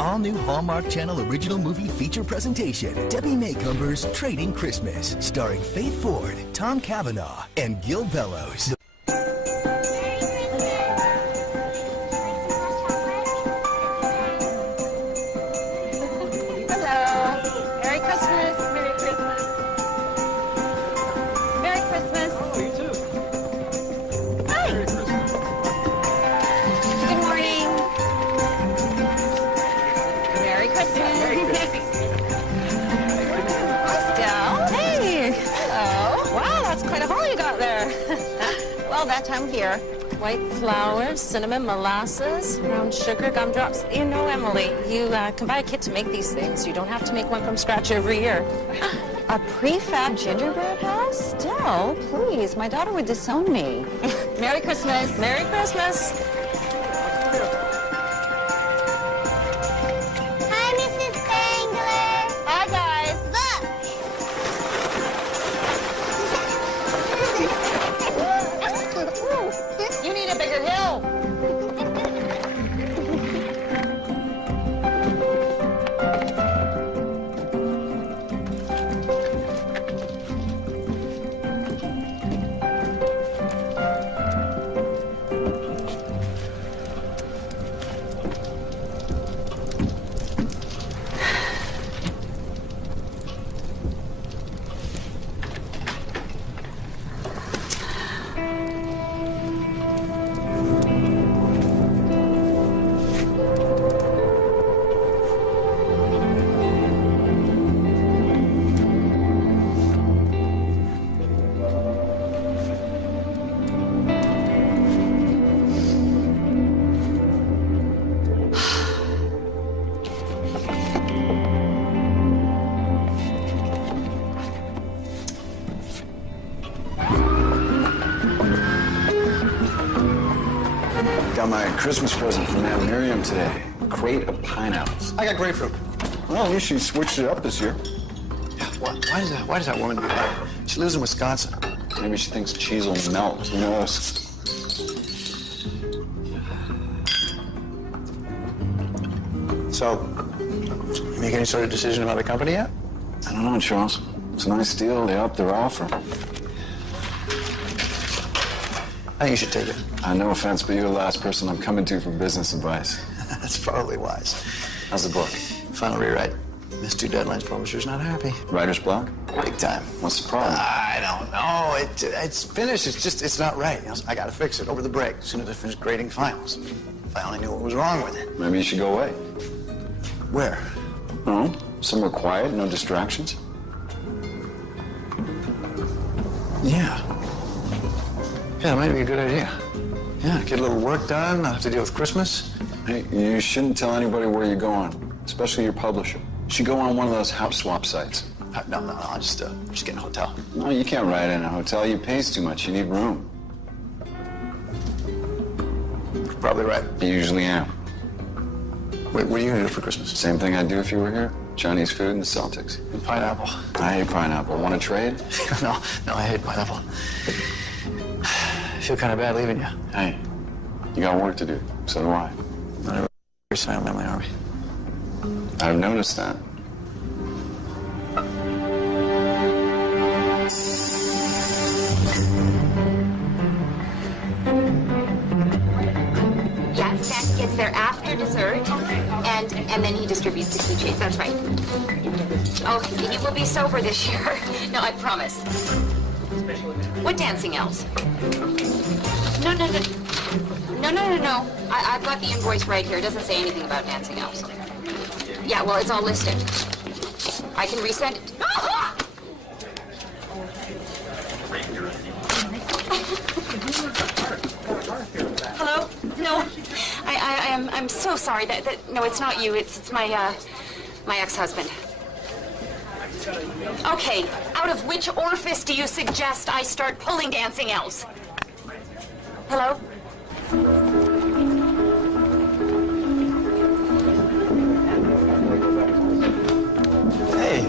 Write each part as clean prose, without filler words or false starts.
all-new Hallmark Channel original movie feature presentation, Debbie Macomber's Trading Christmas, starring Faith Ford, Tom Cavanaugh, and Gil Bellows. Well, that time of year. White flowers, cinnamon, molasses, brown sugar, gumdrops. You know, Emily, you can buy a kit to make these things. You don't have to make one from scratch every year. A prefab gingerbread house? Still, please, my daughter would disown me. Merry Christmas. Merry Christmas. Hi, Mrs. Spangler. Hi, guys. Look. You need a bigger hill. Got my Christmas present from Aunt Miriam today. A crate of pineapples. I got grapefruit. Well, at least she switched it up this year. Yeah, why does that woman do that? She lives in Wisconsin. Maybe she thinks cheese will melt. Who knows? So, you make any sort of decision about the company yet? I don't know, Charles. It's a nice deal. They upped their offer. I think you should take it. No offense, but you're the last person I'm coming to for business advice. That's probably wise. How's the book? Final rewrite. Missed 2 deadlines. Publisher's not happy. Writer's block? Big time. What's the problem? I don't know. It's finished. It's not right. I got to fix it over the break as soon as I finish grading finals. If I only knew what was wrong with it. Maybe you should go away. Where? Oh, somewhere quiet, no distractions. Yeah. Yeah, that might be a good idea. Yeah, get a little work done, not have to deal with Christmas. Hey, you shouldn't tell anybody where you're going, especially your publisher. You should go on one of those house swap sites. No, I'll just get in a hotel. No, you can't write in a hotel. You pays too much. You need room. You're probably right. You usually am. Wait, what are you going to do for Christmas? Same thing I'd do if you were here. Chinese food and the Celtics. And pineapple. I hate pineapple. Want to trade? No, I hate pineapple. I feel kind of bad leaving you. Hey, you got work to do. So do I. Not everybody's family, are we? I've noticed that. Yeah, Santa gets there after dessert, and then he distributes the keychains. That's right. Oh, he will be sober this year. No, I promise. What dancing elves? No. I've got the invoice right here. It doesn't say anything about dancing elves. Yeah, well, it's all listed. I can resend it. Hello? No, I'm so sorry. No, it's not you. It's my ex-husband. Okay, out of which orifice do you suggest I start pulling dancing elves? Hello? Hey.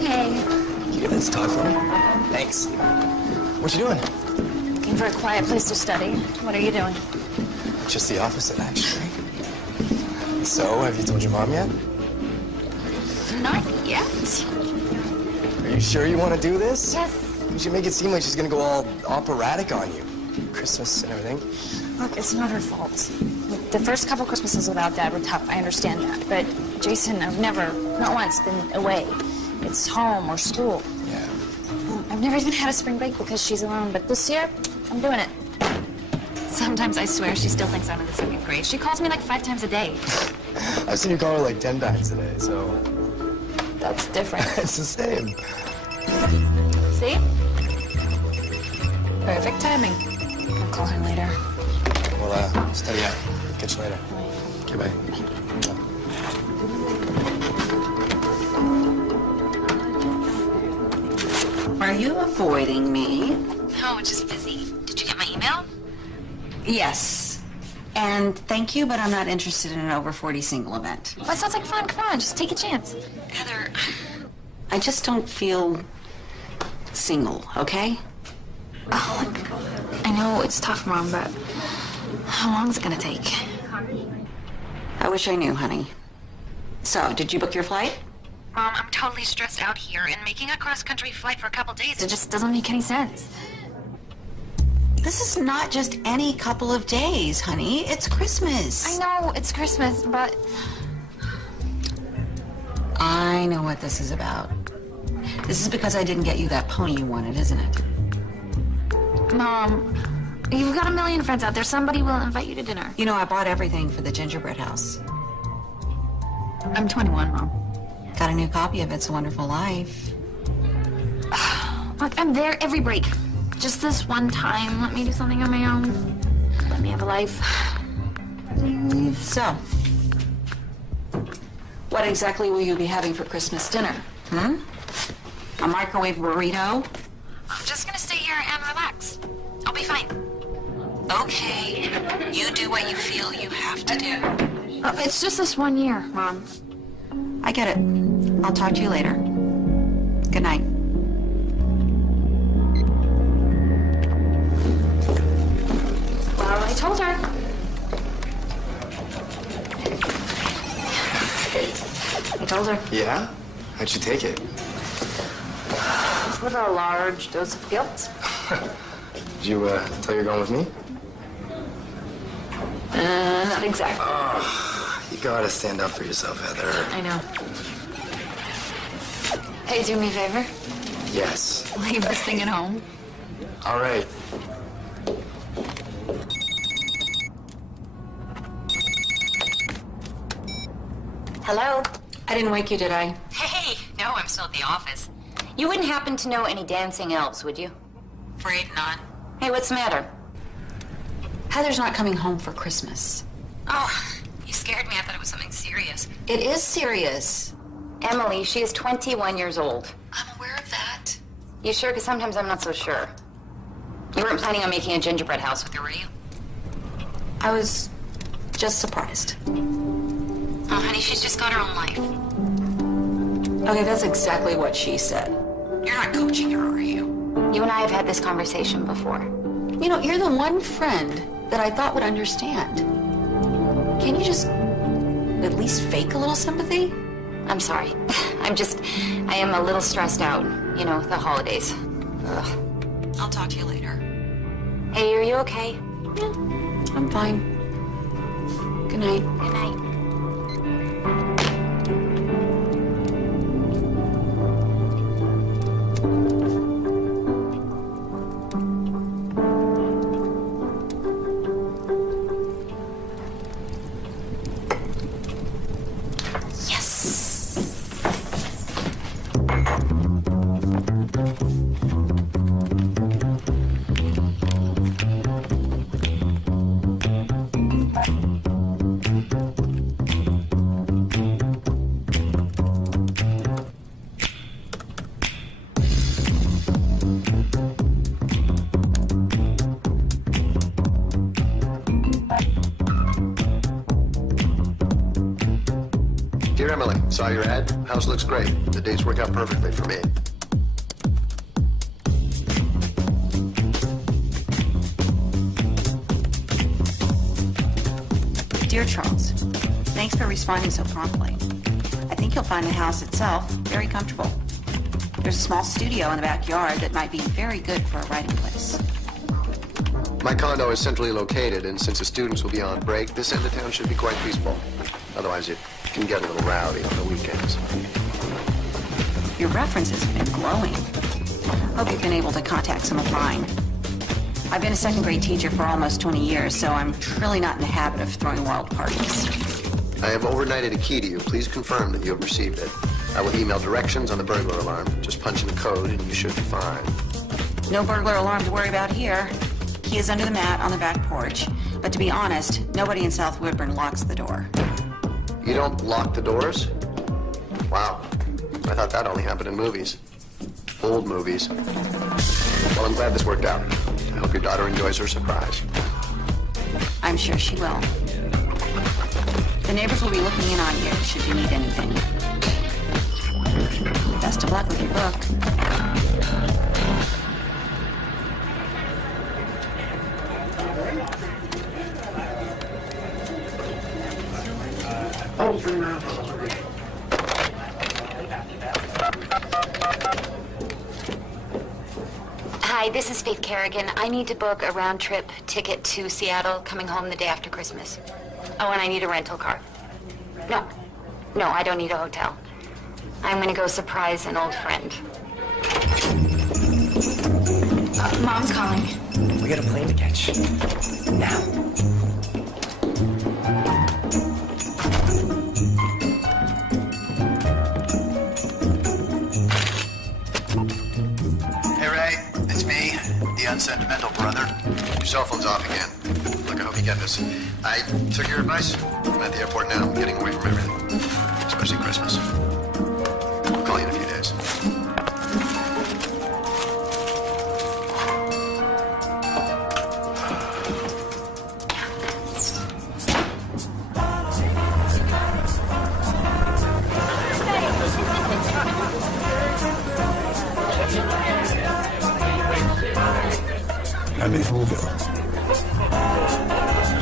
You get this talk for me? Thanks. What you doing? Looking for a quiet place to study. What are you doing? Just the opposite, actually. So, have you told your mom yet? Not yet. Are you sure you want to do this? Yes. You should make it seem like she's gonna go all operatic on you. Christmas and everything. Look, it's not her fault. The first couple Christmases without Dad were tough. I understand that. But Jason, I've never, not once, been away. It's home or school. Yeah. I've never even had a spring break because she's alone. But this year, I'm doing it. Sometimes I swear she still thinks I'm in the 2nd grade. She calls me like 5 times a day. I've seen you call her like 10 times a day, so. That's different. It's the same. See? Perfect timing. I'll call her later. Well, study up. Catch you later. Okay, bye. Are you avoiding me? No, just busy. Did you get my email? Yes. And thank you, but I'm not interested in an over 40 single event. Well, that sounds like fun. Come on, just take a chance. Heather, I just don't feel single, okay? Oh, I know it's tough, Mom, but how long is it gonna take? I wish I knew, honey. So, did you book your flight? Mom, I'm totally stressed out here, and making a cross-country flight for a couple days, it just doesn't make any sense. This is not just any couple of days, honey. It's Christmas. I know it's Christmas, but I know what this is about. This is because I didn't get you that pony you wanted, isn't it? Mom, you've got a million friends out there. Somebody will invite you to dinner. You know, I bought everything for the gingerbread house. I'm 21, Mom. Got a new copy of It's a Wonderful Life. Look, I'm there every break. Just this one time, let me do something on my own. Let me have a life. So, what exactly will you be having for Christmas dinner? A microwave burrito? I'm just gonna stay here and relax. I'll be fine. Okay, you do what you feel you have to do. It's just this one year, Mom. I get it. I'll talk to you later. Good night. Well, I told her. I told her. Yeah? How'd she take it? With a large dose of guilt. Did you tell you're going with me? Not exactly. Oh, you gotta stand up for yourself, Heather. I know. Hey, do me a favor. Yes. Leave this thing at home. All right. Hello? I didn't wake you, did I? Hey, no, I'm still at the office. You wouldn't happen to know any dancing elves, would you? Afraid not. Hey, what's the matter? Heather's not coming home for Christmas. Oh, you scared me. I thought it was something serious. It is serious. Emily, she is 21 years old. I'm aware of that. You sure? Because sometimes I'm not so sure. You weren't planning on making a gingerbread house with her, were you? I was just surprised. Oh, honey, she's just got her own life. Okay, that's exactly what she said. You're not coaching her, are you? You and I have had this conversation before. You know, you're the one friend that I thought would understand. Can you just at least fake a little sympathy? I'm sorry. I am a little stressed out. You know, the holidays. Ugh. I'll talk to you later. Hey, are you okay? Yeah, I'm fine. Good night. Good night. Dear Emily, saw your ad. House looks great. The dates work out perfectly for me. Dear Charles, thanks for responding so promptly. I think think you'll find the house itself very comfortable. There's a small studio in the backyard that might be very good for a writing place. My condo is centrally located, and since the students will be on break, this end of town should be quite peaceful. Otherwise, it can get a little rowdy on the weekends. Your references have been glowing. Hope you've been able to contact some of mine. I've been a second grade teacher for almost 20 years, so I'm really not in the habit of throwing wild parties. I have overnighted a key to you. Please confirm that you have received it. I will email directions on the burglar alarm. Just punch in the code and you should be fine. No burglar alarm to worry about here. Key is under the mat on the back porch. But to be honest, nobody in South Woodburn locks the door. You don't lock the doors? Wow. I thought that only happened in movies. Old movies. Well, I'm glad this worked out. I hope your daughter enjoys her surprise. I'm sure she will. The neighbors will be looking in on you should you need anything. Best of luck with your book. Hi, this is Faith Kerrigan. I need to book a round-trip ticket to Seattle, coming home the day after Christmas. Oh, and I need a rental car. No, I don't need a hotel. I'm gonna go surprise an old friend. Mom's calling. We got a plane to catch. Now. Hey, Ray. It's me, the unsentimental brother. Your cell phone's off again. Look, I hope you get this. I took your advice. I'm at the airport now. I'm getting away from everything, especially Christmas. I'll call you in a few days. I'm in Louisville.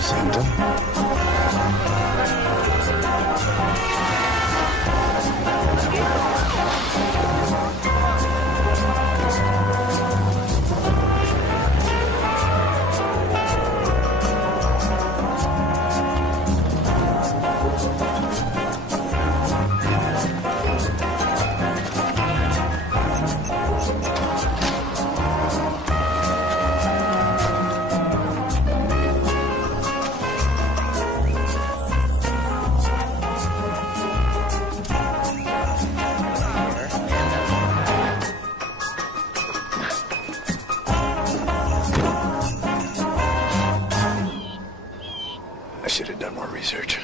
Santa? I should have done more research.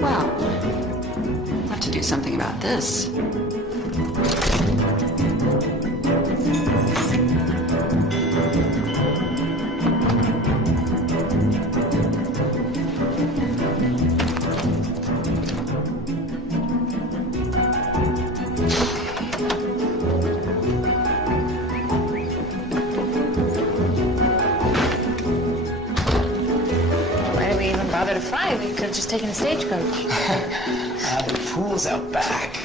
Well, I'll have to do something about this. Why did we even bother to fly? We could have just taken a stagecoach. The pool's out back.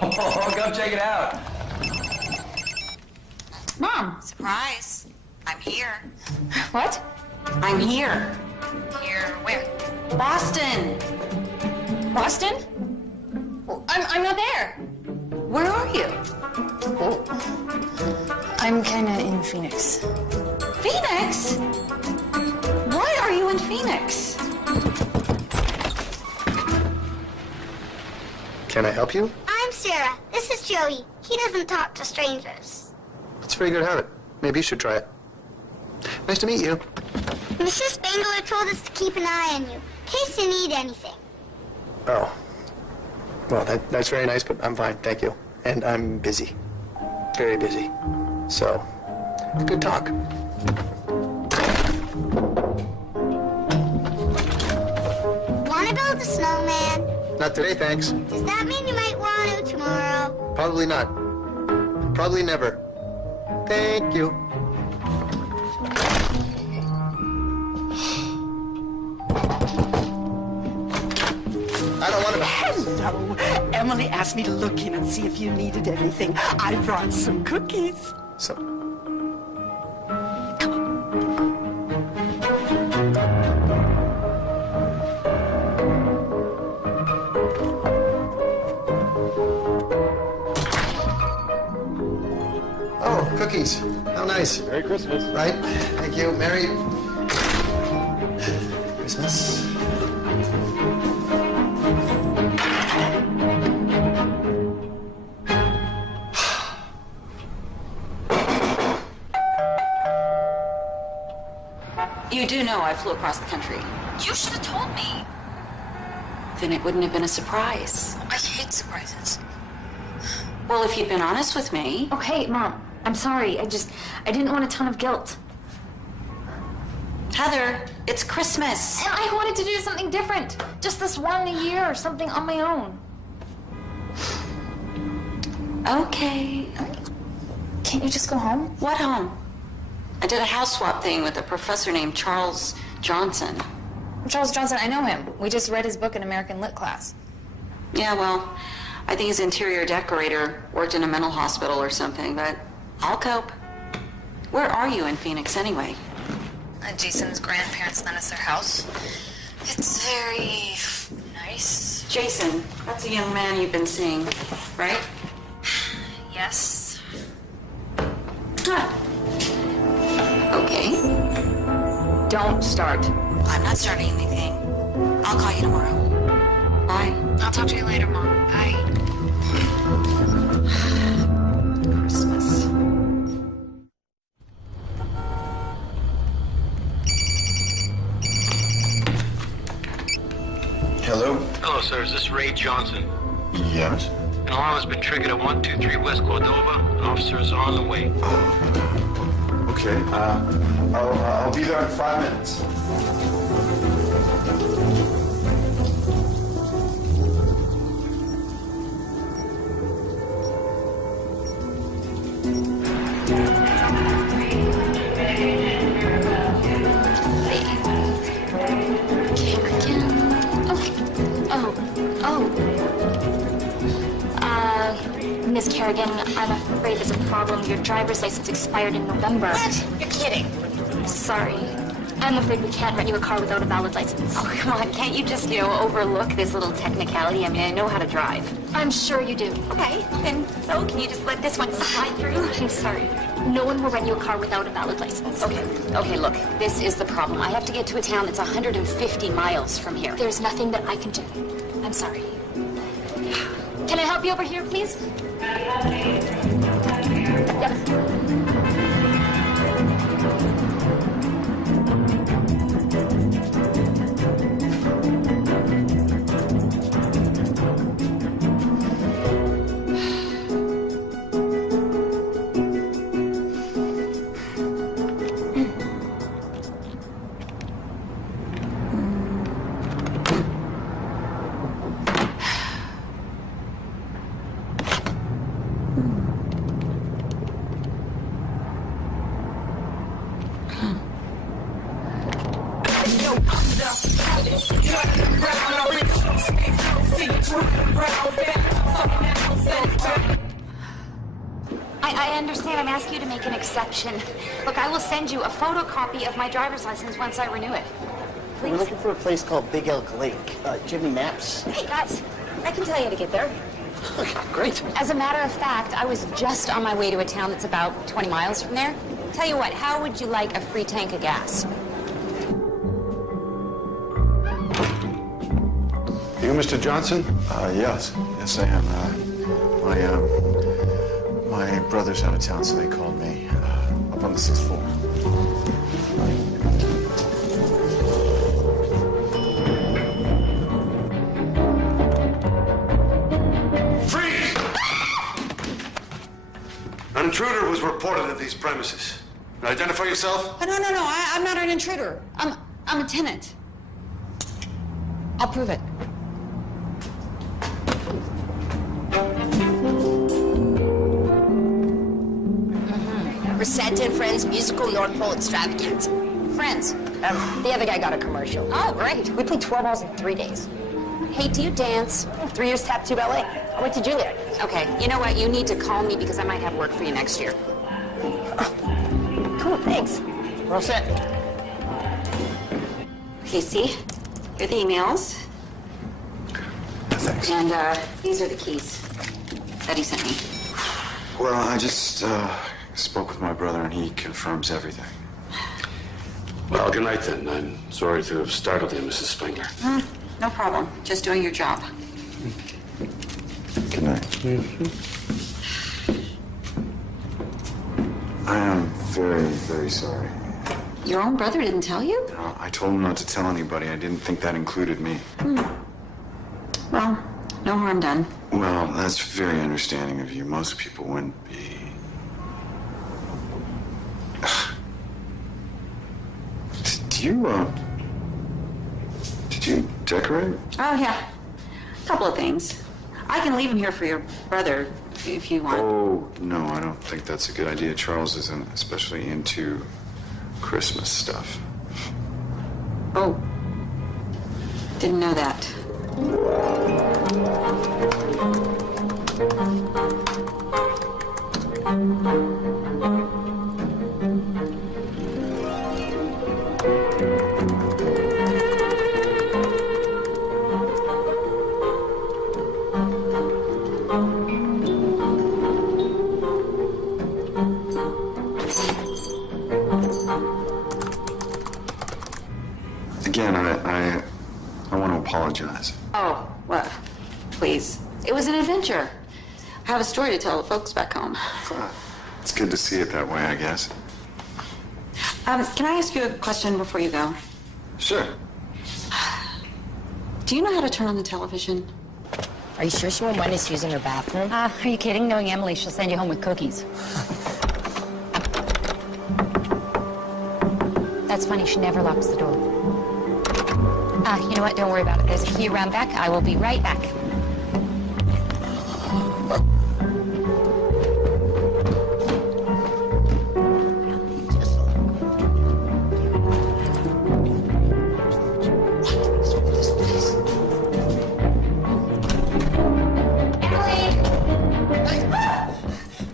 Oh, come check it out. Mom. Surprise. I'm here. What? I'm here. Here, where? Boston. Boston? Well, I'm not there. Where are you? I'm kind of in Phoenix. Phoenix? Why are you in Phoenix? Can I help you? I'm Sarah. This is Joey. He doesn't talk to strangers. It's a very good habit. Maybe you should try it. Nice to meet you. Mrs. Spangler told us to keep an eye on you, in case you need anything. Oh. Well, that's very nice, but I'm fine, thank you. And I'm busy. Very busy. So, good talk. Want to build a snowman? Not today, thanks. Does that mean you might want to tomorrow? Probably not. Probably never. Thank you. I don't want to... Hello. Emily asked me to look in and see if you needed anything. I brought some cookies. So... Oh, cookies. How nice. Merry Christmas. Right? Thank you. Merry Christmas. You do know I flew across the country. You should have told me. Then it wouldn't have been a surprise. I hate surprises. Well, if you'd been honest with me. Okay, Mom. I'm sorry. I didn't want a ton of guilt. Heather, it's Christmas. And I wanted to do something different. Just this one a year or something on my own. Okay. Can't you just go home? What home? I did a house swap thing with a professor named Charles Johnson. Charles Johnson, I know him. We just read his book in American Lit class. Yeah, well, I think his interior decorator worked in a mental hospital or something, but I'll cope. Where are you in Phoenix anyway? Jason's grandparents lent us their house. It's very nice. Jason, that's a young man you've been seeing, right? Yes. Huh. Okay. Don't start. I'm not starting anything. I'll call you tomorrow. Bye. I'll talk to you later, Mom. Bye. Christmas. Hello? Hello, sir. Is this Ray Johnson? Yes? An alarm has been triggered at 123 West Cordova. An officer is on the way. Okay. I'll be there in 5 minutes. Miss Kerrigan, I'm afraid there's a problem. Your driver's license expired in November. What? You're kidding. Sorry. I'm afraid we can't rent you a car without a valid license. Oh, come on. Can't you just, overlook this little technicality? I mean, I know how to drive. I'm sure you do. Okay, then so can you just let this one slide through? I'm sorry. No one will rent you a car without a valid license. Okay, look. This is the problem. I have to get to a town that's 150 miles from here. There's nothing that I can do. I'm sorry. Can I help you over here, please? Yes. I understand. I'm asking you to make an exception. Look, I will send you a photocopy of my driver's license once I renew it. Please. We're looking for a place called Big Elk Lake. Do you have any maps? Hey, guys, I can tell you how to get there. Great. As a matter of fact, I was just on my way to a town that's about 20 miles from there. Tell you what, how would you like a free tank of gas? You, Mr. Johnson? Yes. Yes, I am. My brother's out of town, so they called me up on the 6th floor. Freeze! An intruder was reported at these premises. Identify yourself? No, I'm not an intruder. I'm a tenant. I'll prove it. Santa and Friends musical North Pole extravaganza. Friends. The other guy got a commercial. Oh, great. We played 12 balls in 3 days. Hey, do you dance? 3 years tattoo ballet. I went to Juilliard. Okay, you know what? You need to call me because I might have work for you next year. Cool, thanks. We're all set. Okay, see? Here are the emails. Thanks. And these are the keys that he sent me. Well, I just spoke with my brother, and he confirms everything. Well, good night then. I'm sorry to have startled you, Mrs. Spengler. No problem. Just doing your job. Good night. I am very, very sorry. Your own brother didn't tell you? I told him not to tell anybody. I didn't think that included me. Well, no harm done. Well, that's very understanding of you. Most people wouldn't be. Did you decorate? Oh, yeah. A couple of things. I can leave him here for your brother if you want. Oh, no, I don't think that's a good idea. Charles isn't especially into Christmas stuff. Oh. Didn't know that. Again, I want to apologize. Oh, well, please. It was an adventure. I have a story to tell the folks back home. It's good to see it that way, I guess. Can I ask you a question before you go? Sure. Do you know how to turn on the television? Are you sure she won't mind us using her bathroom? Are you kidding? Knowing Emily, she'll send you home with cookies. That's funny, she never locks the door. You know what? Don't worry about it. There's a key around back. I will be right back.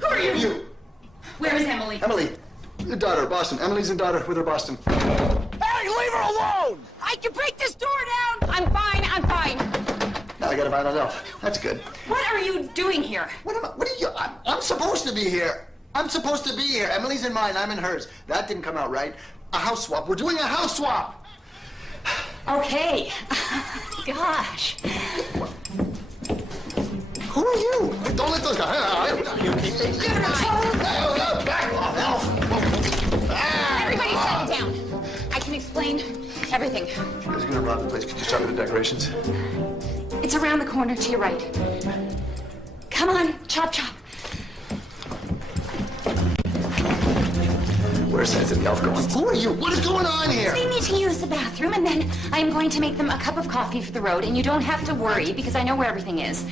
Who are you? Where is Emily? Emily, your daughter, Boston. Emily's in daughter with her Boston. Hey, leave her alone! I can break this door down! I'm fine. Now I gotta find out. That's good. What are you doing here? What are you? I'm supposed to be here. I'm supposed to be here. Emily's in mine, I'm in hers. That didn't come out right. A house swap. We're doing a house swap. Okay. Gosh. Who are you? Don't let those guys. Back off, Elf. Everybody settle down. I can explain everything. You guys are gonna rob the place. Could you start with the decorations? It's around the corner to your right. Come on, chop. Where's Santa the Elf going? Who are you? What is going on here? They need to use the bathroom, and then I'm going to make them a cup of coffee for the road, and you don't have to worry because I know where everything is.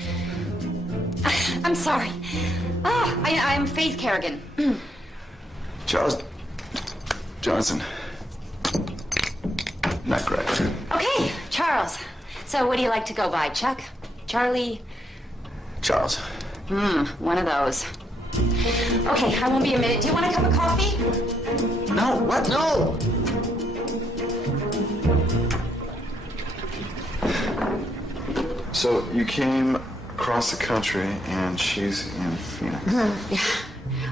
I'm sorry. I'm Faith Kerrigan. Charles Johnson. Not great. Okay, Charles. So what do you like to go by? Chuck? Charlie? Charles. One of those. Okay, I won't be a minute. Do you want a cup of coffee? No, what? No! So you came across the country, and she's in Phoenix. Yeah.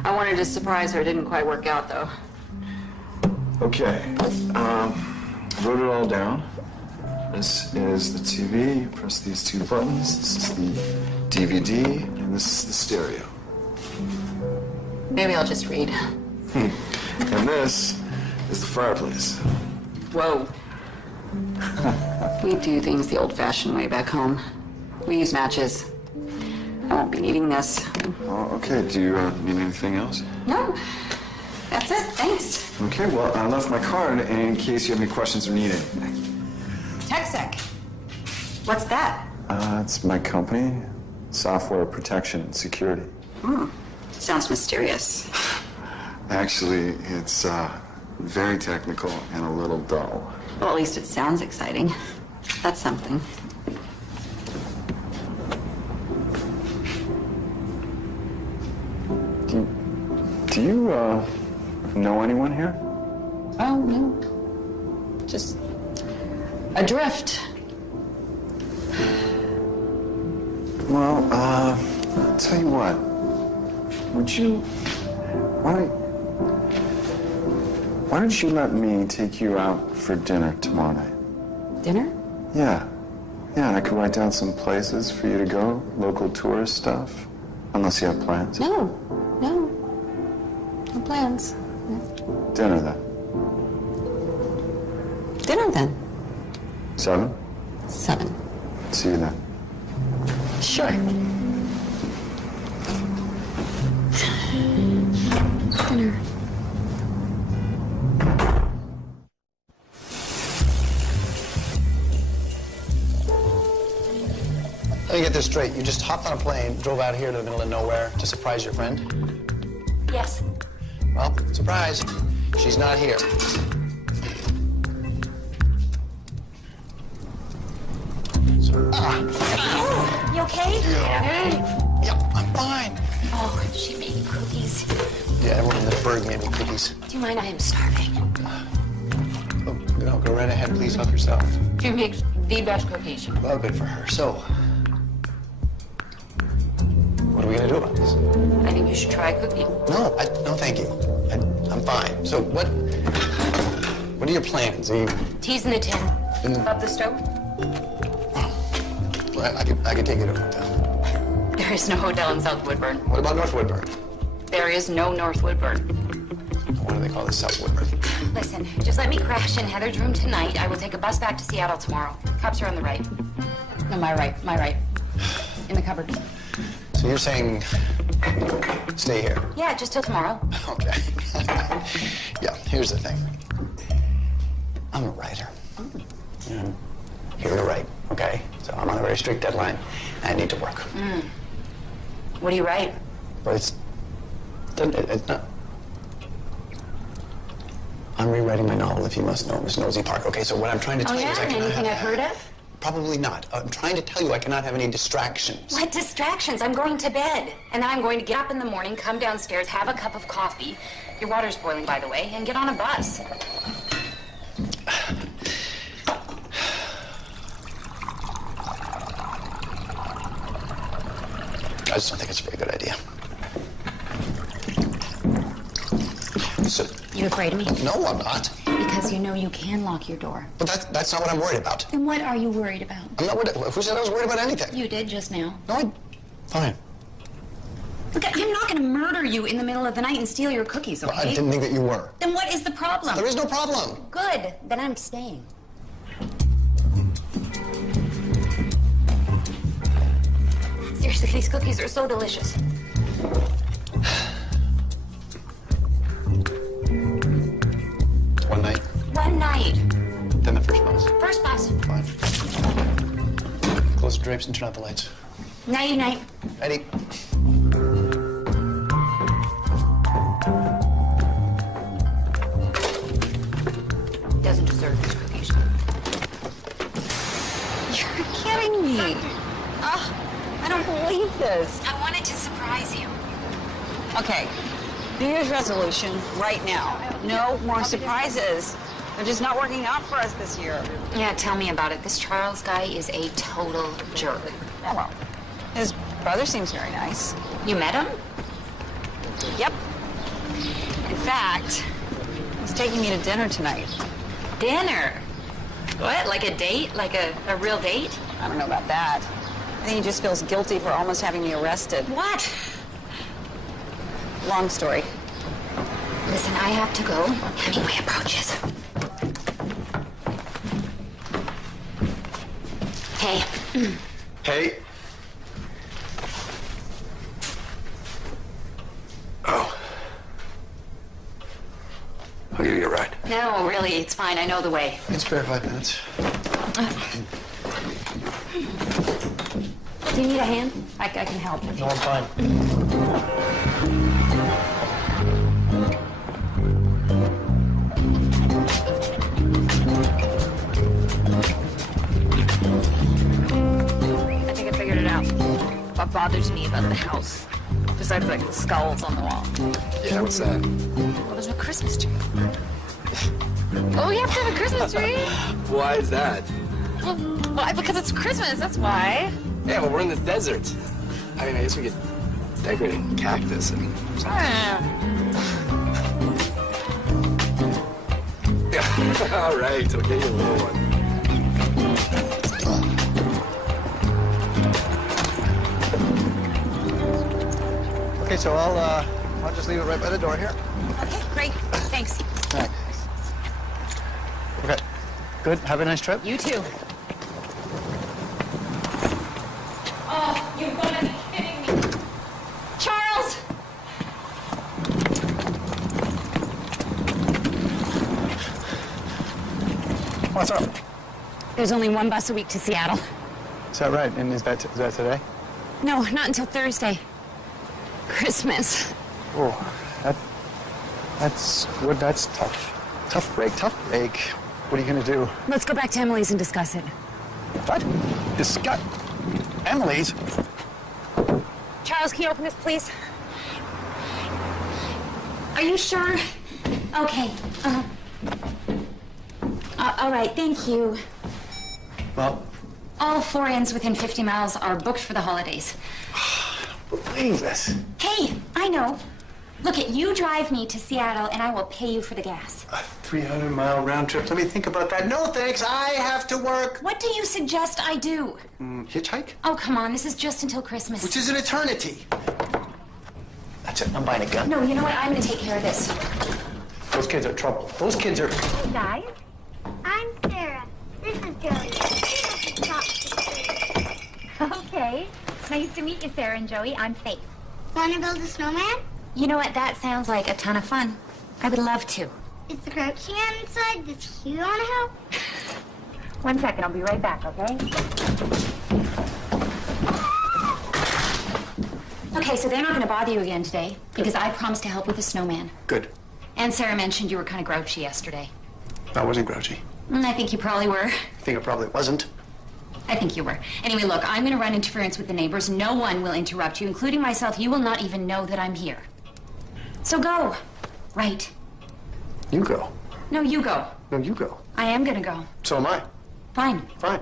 I wanted to surprise her. Didn't quite work out, though. Okay. Wrote it all down. This is the TV. You press these two buttons. This is the DVD, and this is the stereo. Maybe I'll just read. And this is the fireplace. Whoa. We do things the old-fashioned way back home. We use matches. I won't be needing this. Oh, okay. Do you need anything else? No. That's it. Thanks. Okay, well, I left my card in case you have any questions or need anything. TechSec. What's that? It's my company. Software protection and security. Sounds mysterious. Actually, it's very technical and a little dull. Well, at least it sounds exciting. That's something. Do you know anyone here? Oh, no. Just adrift. Well, I'll tell you what. Why don't you let me take you out for dinner tomorrow night? Dinner? Yeah. Yeah, and I could write down some places for you to go, local tourist stuff, unless you have plans. No. No plans. Dinner, then. Dinner, then. 7? 7. See you then. Sure. Dinner. Let me get this straight. You just hopped on a plane, drove out here to the middle of nowhere to surprise your friend? Yes. Well, surprise. She's not here. You okay? Yep, I'm fine. Oh, she made cookies. Yeah, everyone in the Berg made me cookies. Do you mind? I am starving. Oh, no, go right ahead. Please help yourself. She makes the best cookies. Well, good for her. So, what are we going to do about this? I think you should try cooking. No, no, thank you. I'm fine. So, what are your plans? Tea's in the tin. Above the stove? Well, I could take you to a hotel. There is no hotel in South Woodburn. What about North Woodburn? There is no North Woodburn. What do they call this, South Woodburn? Listen, just let me crash in Heather's room tonight. I will take a bus back to Seattle tomorrow. Cops are on the right. No, my right. In the cupboard. So you're saying stay here? Yeah, just till tomorrow. Okay. Yeah, here's the thing. I'm a writer. I'm here to write, okay? So I'm on a very strict deadline. I need to work. What do you write? But it's not... I'm rewriting my novel, If You Must Know, Miss Nosy Park. Okay, so what I'm trying to tell you is I cannot Anything have... I've heard of? Probably not. I'm trying to tell you I cannot have any distractions. What distractions? I'm going to bed. And then I'm going to get up in the morning, come downstairs, have a cup of coffee. Your water's boiling, by the way, and get on a bus. I just don't think it's a very good idea. So, You afraid of me? no, I'm not. Because you know you can lock your door. But that's not what I'm worried about. Then what are you worried about? I'm not worried. Who said I was worried about anything? You did just now. No, Fine. Look, I'm not going to murder you in the middle of the night and steal your cookies, okay? Well, I didn't think that you were. Then what is the problem? There is no problem. Good. Then I'm staying. Seriously, these cookies are so delicious. One night, One night. then the first bus. First bus. Fine. Close the drapes and turn out the lights. Nighty night. Ready? Doesn't deserve these cookies. You're kidding me. I don't believe this. I wanted to surprise you. Okay, New Year's resolution right now. No more surprises. They're just not working out for us this year. Yeah, tell me about it. This Charles guy is a total jerk. Well, his brother seems very nice. You met him? Yep. In fact, he's taking me to dinner tonight. Dinner? What, like a date? Like a real date? I don't know about that. I think he just feels guilty for almost having me arrested. What? Long story. Listen, I have to go. Hemingway approaches. Hey. Hey. Oh. I'll give you a ride. No, really, it's fine. I know the way. I can spare 5 minutes. Do you need a hand? I can help. No, I'm fine. what bothers me about the house. Besides, like, the skulls on the wall. Yeah, what's that? Well, there's no Christmas tree. Oh, we have to have a Christmas tree? Why is that? Well, why? Because it's Christmas, that's why. Yeah, but we're in the desert. I mean, I guess we could decorate a cactus and something. Yeah. All right, okay, you little one. Okay, so I'll just leave it right by the door here. Okay, great. Thanks. All right. Okay. Good. Have a nice trip. You too. Oh, you've got to be kidding me. Charles! What's up? There's only one bus a week to Seattle. Is that right? And is that today? No, not until Thursday. Christmas. Oh, that's tough. Tough break. What are you gonna do? Let's go back to Emily's and discuss it. What? Discuss? Emily's? Charles, can you open this, please? Are you sure? Okay. All right, thank you. Well? All 4 inns within 50 miles are booked for the holidays. Believe this. Hey, I know. Look, you drive me to Seattle and I will pay you for the gas. A 300-mile round trip. Let me think about that. No, thanks. I have to work. What do you suggest I do? Hitchhike? Oh, come on. This is just until Christmas. Which is an eternity. That's it. I'm buying a gun. No, you know what? I'm going to take care of this. Those kids are trouble. Those kids are... Hey, guys. I'm Sarah. This is Joey. Okay. Nice to meet you, Sarah and Joey. I'm Faith. Want to build a snowman? You know what? That sounds like a ton of fun. I would love to. Is the crouch man inside? Does he want to help? 1 second. I'll be right back, okay? Okay, so they're not going to bother you again today because I promised to help with the snowman. Good. And Sarah mentioned you were kind of grouchy yesterday. I wasn't grouchy. I think you probably were. I think I probably wasn't. I think you were. Anyway, look, I'm going to run interference with the neighbors. No one will interrupt you, including myself. You will not even know that I'm here. So go. Right. You go. No, you go. No, you go. I am going to go. So am I. Fine. Fine.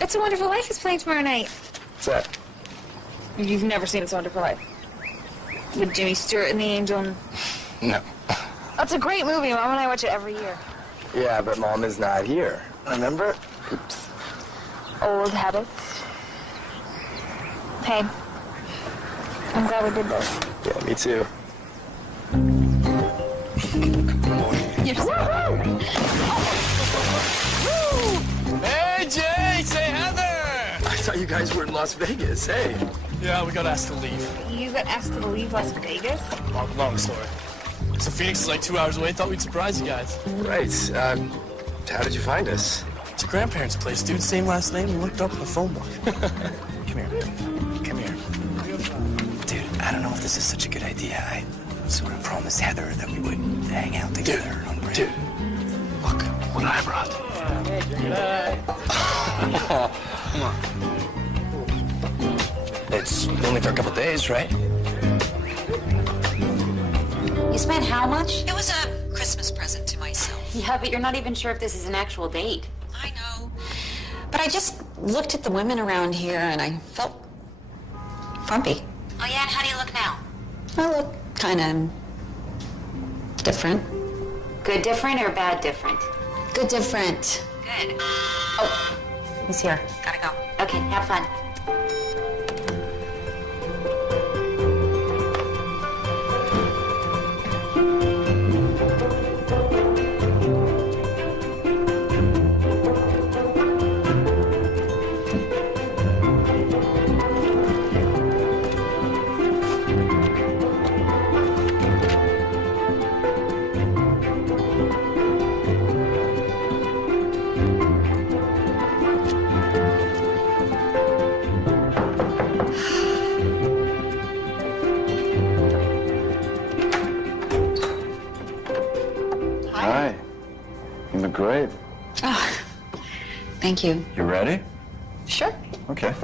It's a Wonderful Life is playing tomorrow night. What's that? You've never seen It's a Wonderful Life? With Jimmy Stewart and the Angel and... No. That's a great movie. Mom and I watch it every year. Yeah, but Mom is not here. Remember? Oops. Old habits. Hey, I'm glad we did this. Yeah, me too. You're so... Hey, Jay! Say Heather! I thought you guys were in Las Vegas. Hey. Yeah, we got asked to leave. You got asked to leave Las Vegas? Long story. So Phoenix is like 2 hours away. Thought we'd surprise you guys. Right. How did you find us? It's your grandparents' place, dude. Same last name. Looked up in the phone book. Come here. Come here. Dude, I don't know if this is such a good idea. I sort of promised Heather that we would hang out together on break. Dude, look what I brought. Come on. It's only for a couple days, right? You spent how much? It was a Christmas present to myself. Yeah, but you're not even sure if this is an actual date. I know. But I just looked at the women around here and I felt frumpy. Oh yeah, and how do you look now? I look kind of different. Good different or bad different? Good different. Good. Oh, he's here. Gotta go. Okay, have fun. Hi. You look great. Oh, thank you. You ready? Sure. Okay.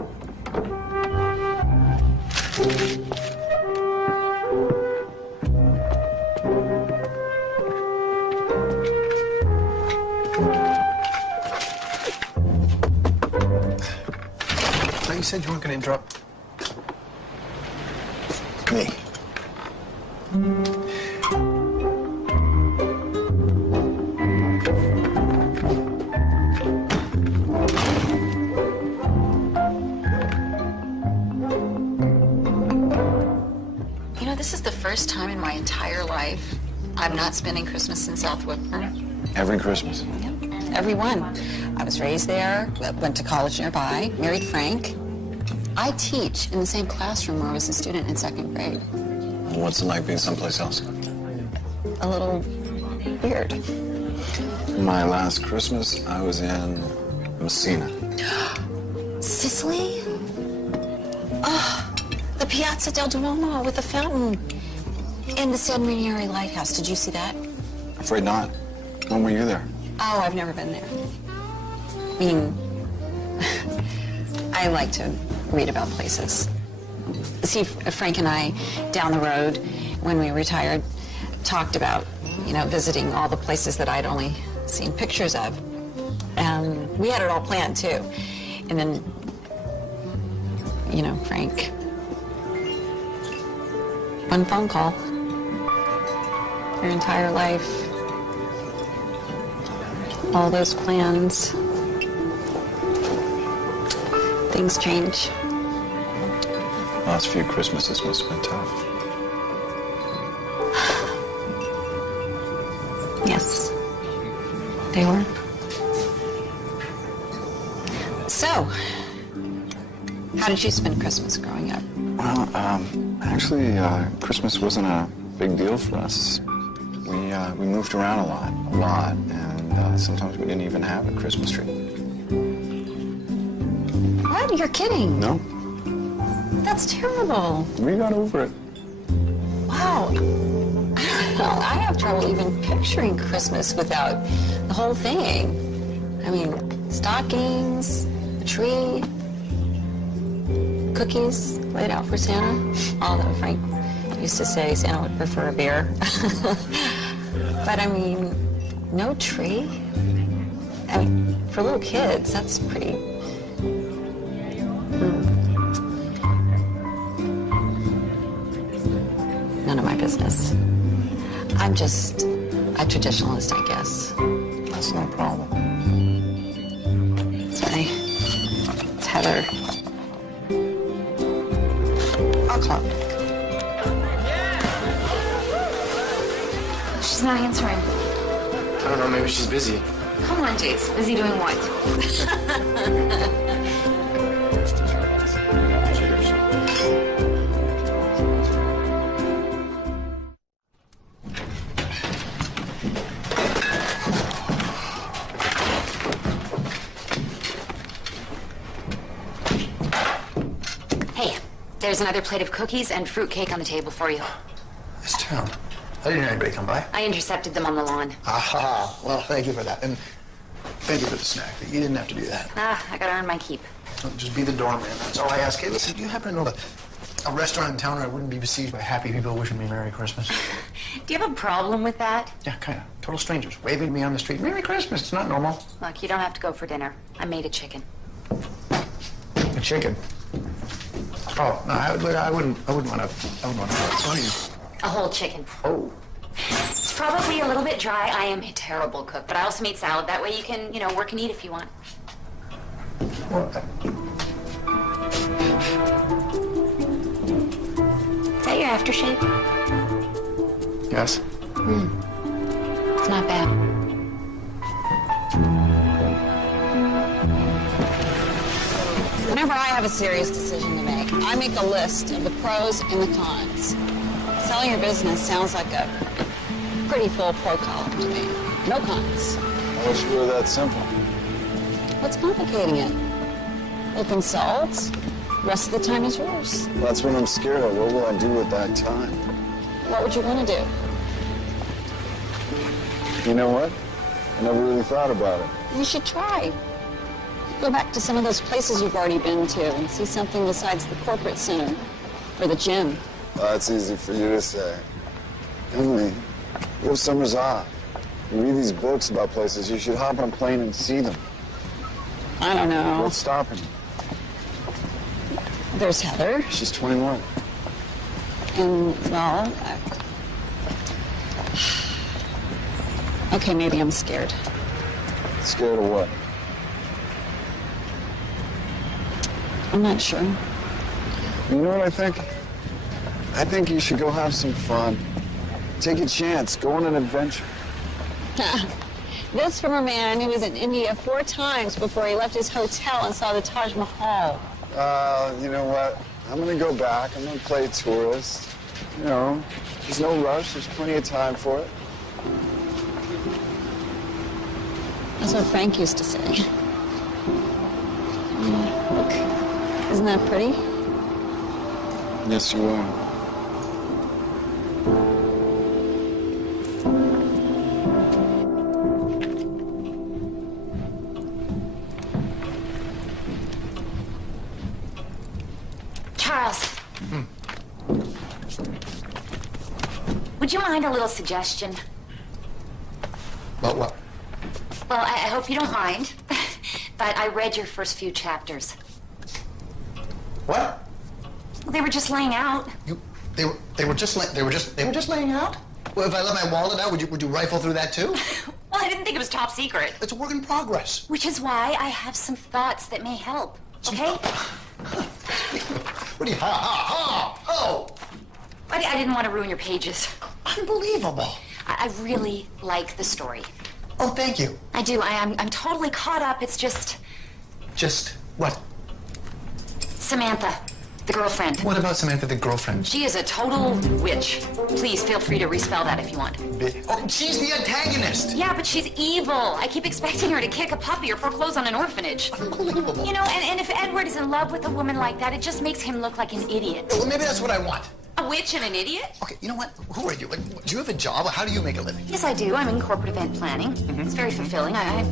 You said you weren't going to interrupt me. You know, this is the first time in my entire life I'm not spending Christmas in South Whitburn. Every Christmas. Every one. I was raised there, went to college nearby, married Frank. I teach in the same classroom where I was a student in 2nd grade. What's it like being someplace else? A little weird. My last Christmas, I was in Messina. Sicily? Oh, the Piazza del Duomo with the fountain. And the San Rinieri Lighthouse. Did you see that? Afraid not. When were you there? Oh, I've never been there. I mean, I like to read about places. See, Frank and I, down the road, when we retired, talked about, you know, visiting all the places that I'd only seen pictures of. And we had it all planned, too. And then, you know, Frank, one phone call, your entire life, all those plans, things change. Last few Christmases must have been tough. Yes, they were. So, how did you spend Christmas growing up? Well, actually, Christmas wasn't a big deal for us. We moved around a lot, and sometimes we didn't even have a Christmas tree. What? You're kidding? No. That's terrible. We got over it. Wow. Well, I have trouble even picturing Christmas without the whole thing. I mean, stockings, a tree, cookies laid out for Santa. Although Frank used to say Santa would prefer a beer. But I mean, no tree? I mean, for little kids, that's pretty... None of my business. I'm just a traditionalist, I guess. That's no problem. Sorry. It's Heather. I'll call her. She's not answering. I don't know, maybe she's busy. Come on, Jace. Busy doing what? Hey, there's another plate of cookies and fruitcake on the table for you. It's town. I didn't hear anybody come by. I intercepted them on the lawn. Aha. Well, thank you for that. And thank you for the snack. You didn't have to do that. I gotta earn my keep. Just be the doorman. That's all I ask. Hey, listen, do you happen to know a restaurant in town where I wouldn't be besieged by happy people wishing me Merry Christmas? Do you have a problem with that? Yeah, kind of. Total strangers waving at me on the street. Merry Christmas. It's not normal. Look, you don't have to go for dinner. I made a chicken. A chicken? Oh, no, I wouldn't want to. Sorry. A whole chicken. Oh. It's probably a little bit dry. I am a terrible cook, but I also made salad. That way you can, you know, work and eat if you want. Well, Is that your aftershave? yes. It's not bad. Whenever I have a serious decision to make, I make a list of the pros and the cons. Selling your business sounds like a pretty full pro column to me. No cons. I wish it were that simple. What's complicating it? We'll consult. The rest of the time is yours. That's what I'm scared of. What will I do with that time? What would you want to do? You know what? I never really thought about it. You should try. Go back to some of those places you've already been to and see something besides the corporate center or the gym. Oh, that's easy for you to say. Emily, you have summers off. You read these books about places. You should hop on a plane and see them. I don't know. What's stopping you? There's Heather. She's 21. And, well, okay, maybe I'm scared. Scared of what? I'm not sure. You know what I think? I think you should go have some fun. Take a chance. Go on an adventure. This from a man who was in India 4 times before he left his hotel and saw the Taj Mahal. You know what? I'm gonna go back. I'm gonna play tourist. You know, there's no rush. There's plenty of time for it. That's what Frank used to say. Look, isn't that pretty? Yes, you are. Charles. Would you mind a little suggestion? What? Well, I hope you don't mind, but I read your first few chapters. What? They were just laying out. They were just laying out? Well, if I let my wallet out, would you rifle through that too? Well, I didn't think it was top secret. It's a work in progress. Which is why I have some thoughts that may help, okay? What do you, Oh! I didn't want to ruin your pages. Unbelievable. I really like the story. Oh, thank you. I do. I'm totally caught up. It's just... Just what? Samantha, the girlfriend. What about Samantha, the girlfriend? She is a total witch. Please feel free to respell that if you want. Oh, she's the antagonist. Yeah, but she's evil. I keep expecting her to kick a puppy or foreclose on an orphanage. Unbelievable. You know, and if Edward is in love with a woman like that, it just makes him look like an idiot. Well, maybe that's what I want. A witch and an idiot? Okay, you know what? Who are you? Do you have a job? How do you make a living? Yes, I do. I'm in corporate event planning. It's very fulfilling. I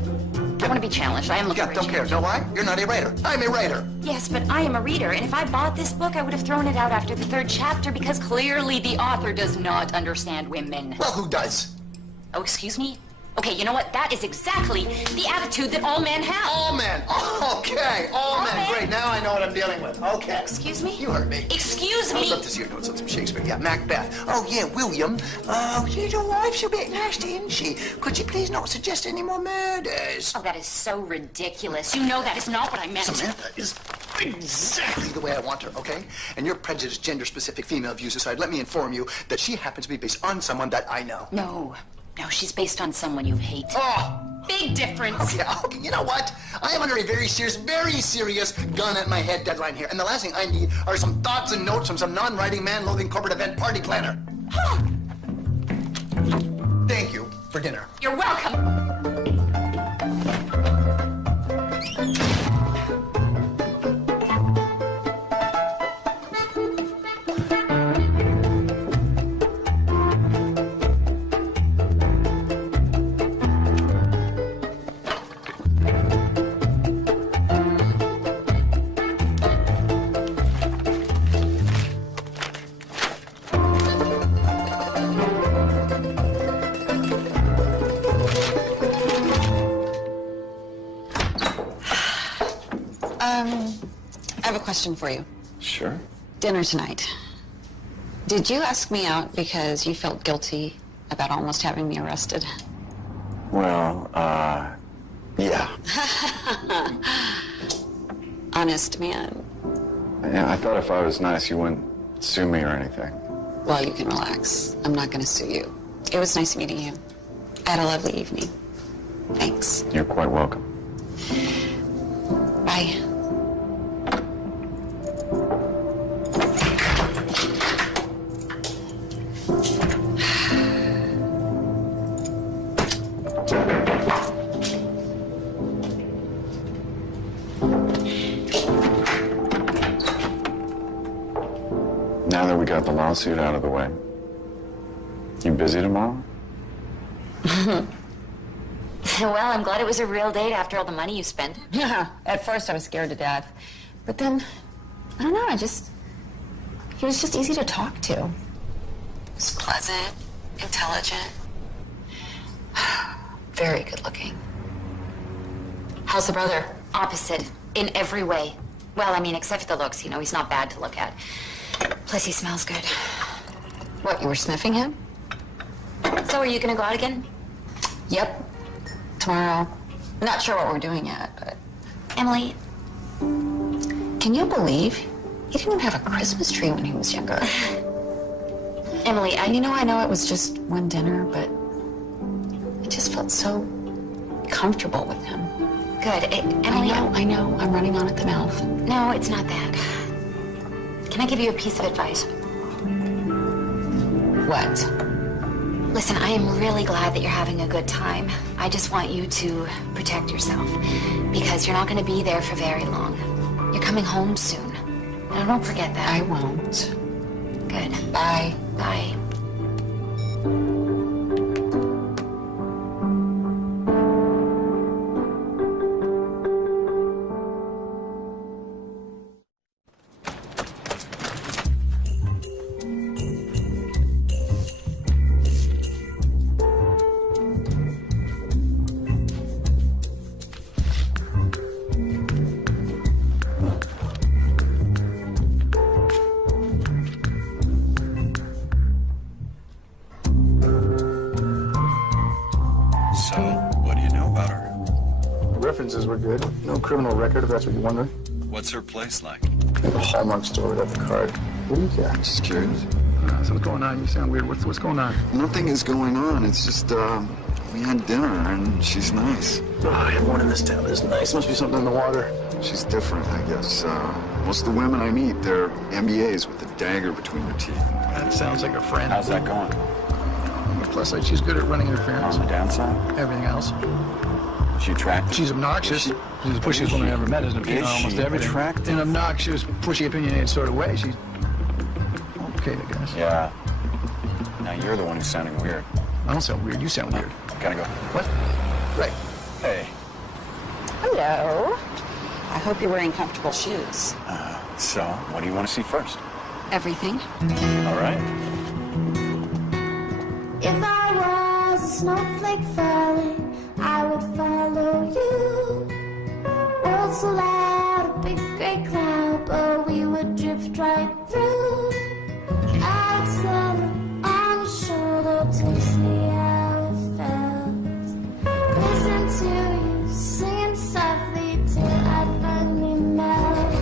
want to be challenged. I am looking for a don't care. Know why? You're not a writer. I'm a writer. Yes, but I am a reader, and if I bought this book, I would have thrown it out after the 3rd chapter because clearly the author does not understand women. Well, who does? Oh, excuse me? Okay, you know what? That is exactly the attitude that all men have. All men. Oh, okay. All men. Great. Now I know what I'm dealing with. Okay. Excuse me? You heard me. Excuse me? I'd love to see your notes on some Shakespeare. Yeah, Macbeth. Oh, yeah, William. Your wife's a bit nasty, isn't she? Could you please not suggest any more murders? Oh, that is so ridiculous. You know that is not what I meant. Samantha is exactly the way I want her, okay? And your prejudiced, gender-specific female views aside, let me inform you that she happens to be based on someone that I know. No, she's based on someone you hate. Oh! Big difference. Okay, you know what? I am under a very serious gun at my head deadline here. And the last thing I need are some thoughts and notes from some non-writing, man-loathing corporate event party planner. Thank you for dinner. You're welcome. I have a question for you. Sure. Dinner tonight. Did you ask me out because you felt guilty about almost having me arrested? Well, yeah. Honest man. Yeah, I thought if I was nice, you wouldn't sue me or anything. Well, you can relax. I'm not going to sue you. It was nice meeting you. I had a lovely evening. Thanks. You're quite welcome. Bye. Now that we got the lawsuit out of the way, you busy tomorrow? Well, I'm glad it was a real date after all the money you spent. Yeah, at first I was scared to death. But then, I don't know, he was just easy to talk to. He's pleasant, intelligent. Very good looking. How's the brother? Opposite, in every way. Well, I mean, except for the looks, you know, he's not bad to look at. Plus, he smells good. What, you were sniffing him? So, are you gonna go out again? Yep. Tomorrow. I'm not sure what we're doing yet, but... Emily. Can you believe he didn't even have a Christmas tree when he was younger? Emily, I know it was just one dinner, but I just felt so comfortable with him. Good. Emily... I know. I'm running on at the mouth. No, it's not that. Can I give you a piece of advice? What? Listen, I am really glad that you're having a good time. I just want you to protect yourself because you're not going to be there for very long. You're coming home soon. Now, don't forget that. I won't. Good. Bye. Bye. References were good. No criminal record, if that's what you're wondering. What's her place like? The Hallmark store without the card. What do you care? Just curious. So what's going on? You sound weird. What's going on? Nothing is going on. It's just, we had dinner and she's nice. Oh, everyone in this town is nice. Must be something in the water. She's different, I guess. Most of the women I meet, they're MBAs with a dagger between their teeth. That sounds like a friend. How's that going? On the plus side, she's good at running interference. On the downside? Everything else. Is she attractive? She's obnoxious. She's the pushiest woman I ever met, isn't it? Almost everything. Attractive? In an obnoxious, pushy, opinionated sort of way. She's okay, I guess. Yeah. Now you're the one who's sounding weird. I don't sound weird. You sound weird. Gotta go. What? Right. Hey. Hello. I hope you're wearing comfortable shoes. So, what do you want to see first? Everything. All right. If I was a snowflake falling, I would follow you. Worlds so loud, a big gray cloud, but we would drift right through. I'd settle on your shoulder to see how it felt. Listen to you singing softly till I finally melt.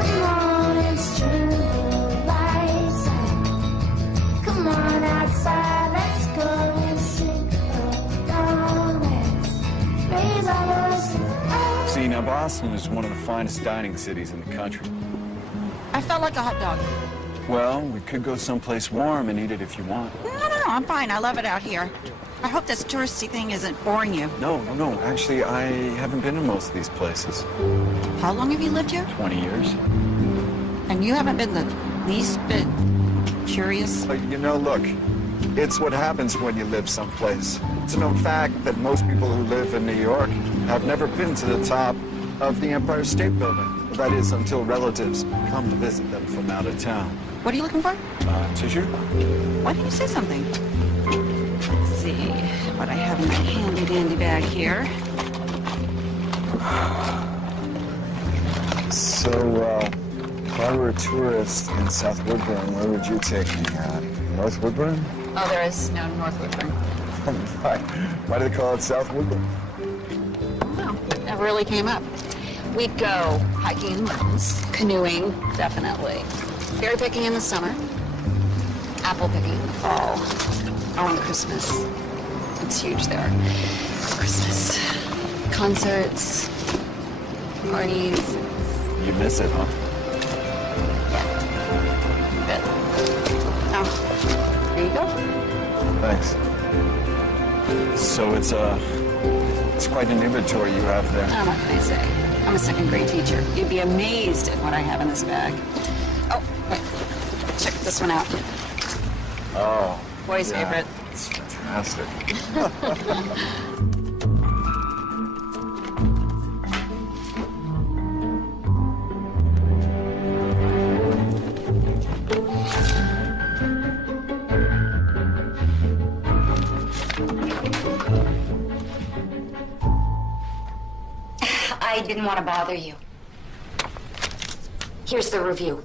Come on and stream the lights out. Come on outside, let's go and sing along. Let's raise our voices. See, now Boston is one of the finest dining cities in the country. I felt like a hot dog. Well, we could go someplace warm and eat it if you want. No, I'm fine. I love it out here. I hope this touristy thing isn't boring you. No. Actually, I haven't been to most of these places. How long have you lived here? 20 years. And you haven't been the least bit curious? You know, look, it's what happens when you live someplace. It's a known fact that most people who live in New York have never been to the top of the Empire State Building. That is, until relatives come to visit them from out of town. What are you looking for? Tissue? Why didn't you say something? Let's see what I have in my handy-dandy bag here. So, if I were a tourist in South Woodburn, where would you take me? North Woodburn? Oh, there is no North Woodburn. Why do they call it South Woodburn? Well, that really came up. We'd go hiking in the mountains, canoeing, definitely. Berry picking in the summer, apple picking in the fall. Oh, and Christmas. It's huge there. Christmas. Concerts, parties. You miss it, huh? Yeah. Good. Oh, here you go. Thanks. So it's quite an inventory you have there. Oh, what can I say? I'm a second-grade teacher. You'd be amazed at what I have in this bag. Oh, wait. Check this one out. Oh, Boy's favorite. It's fantastic. I didn't want to bother you. Here's the review.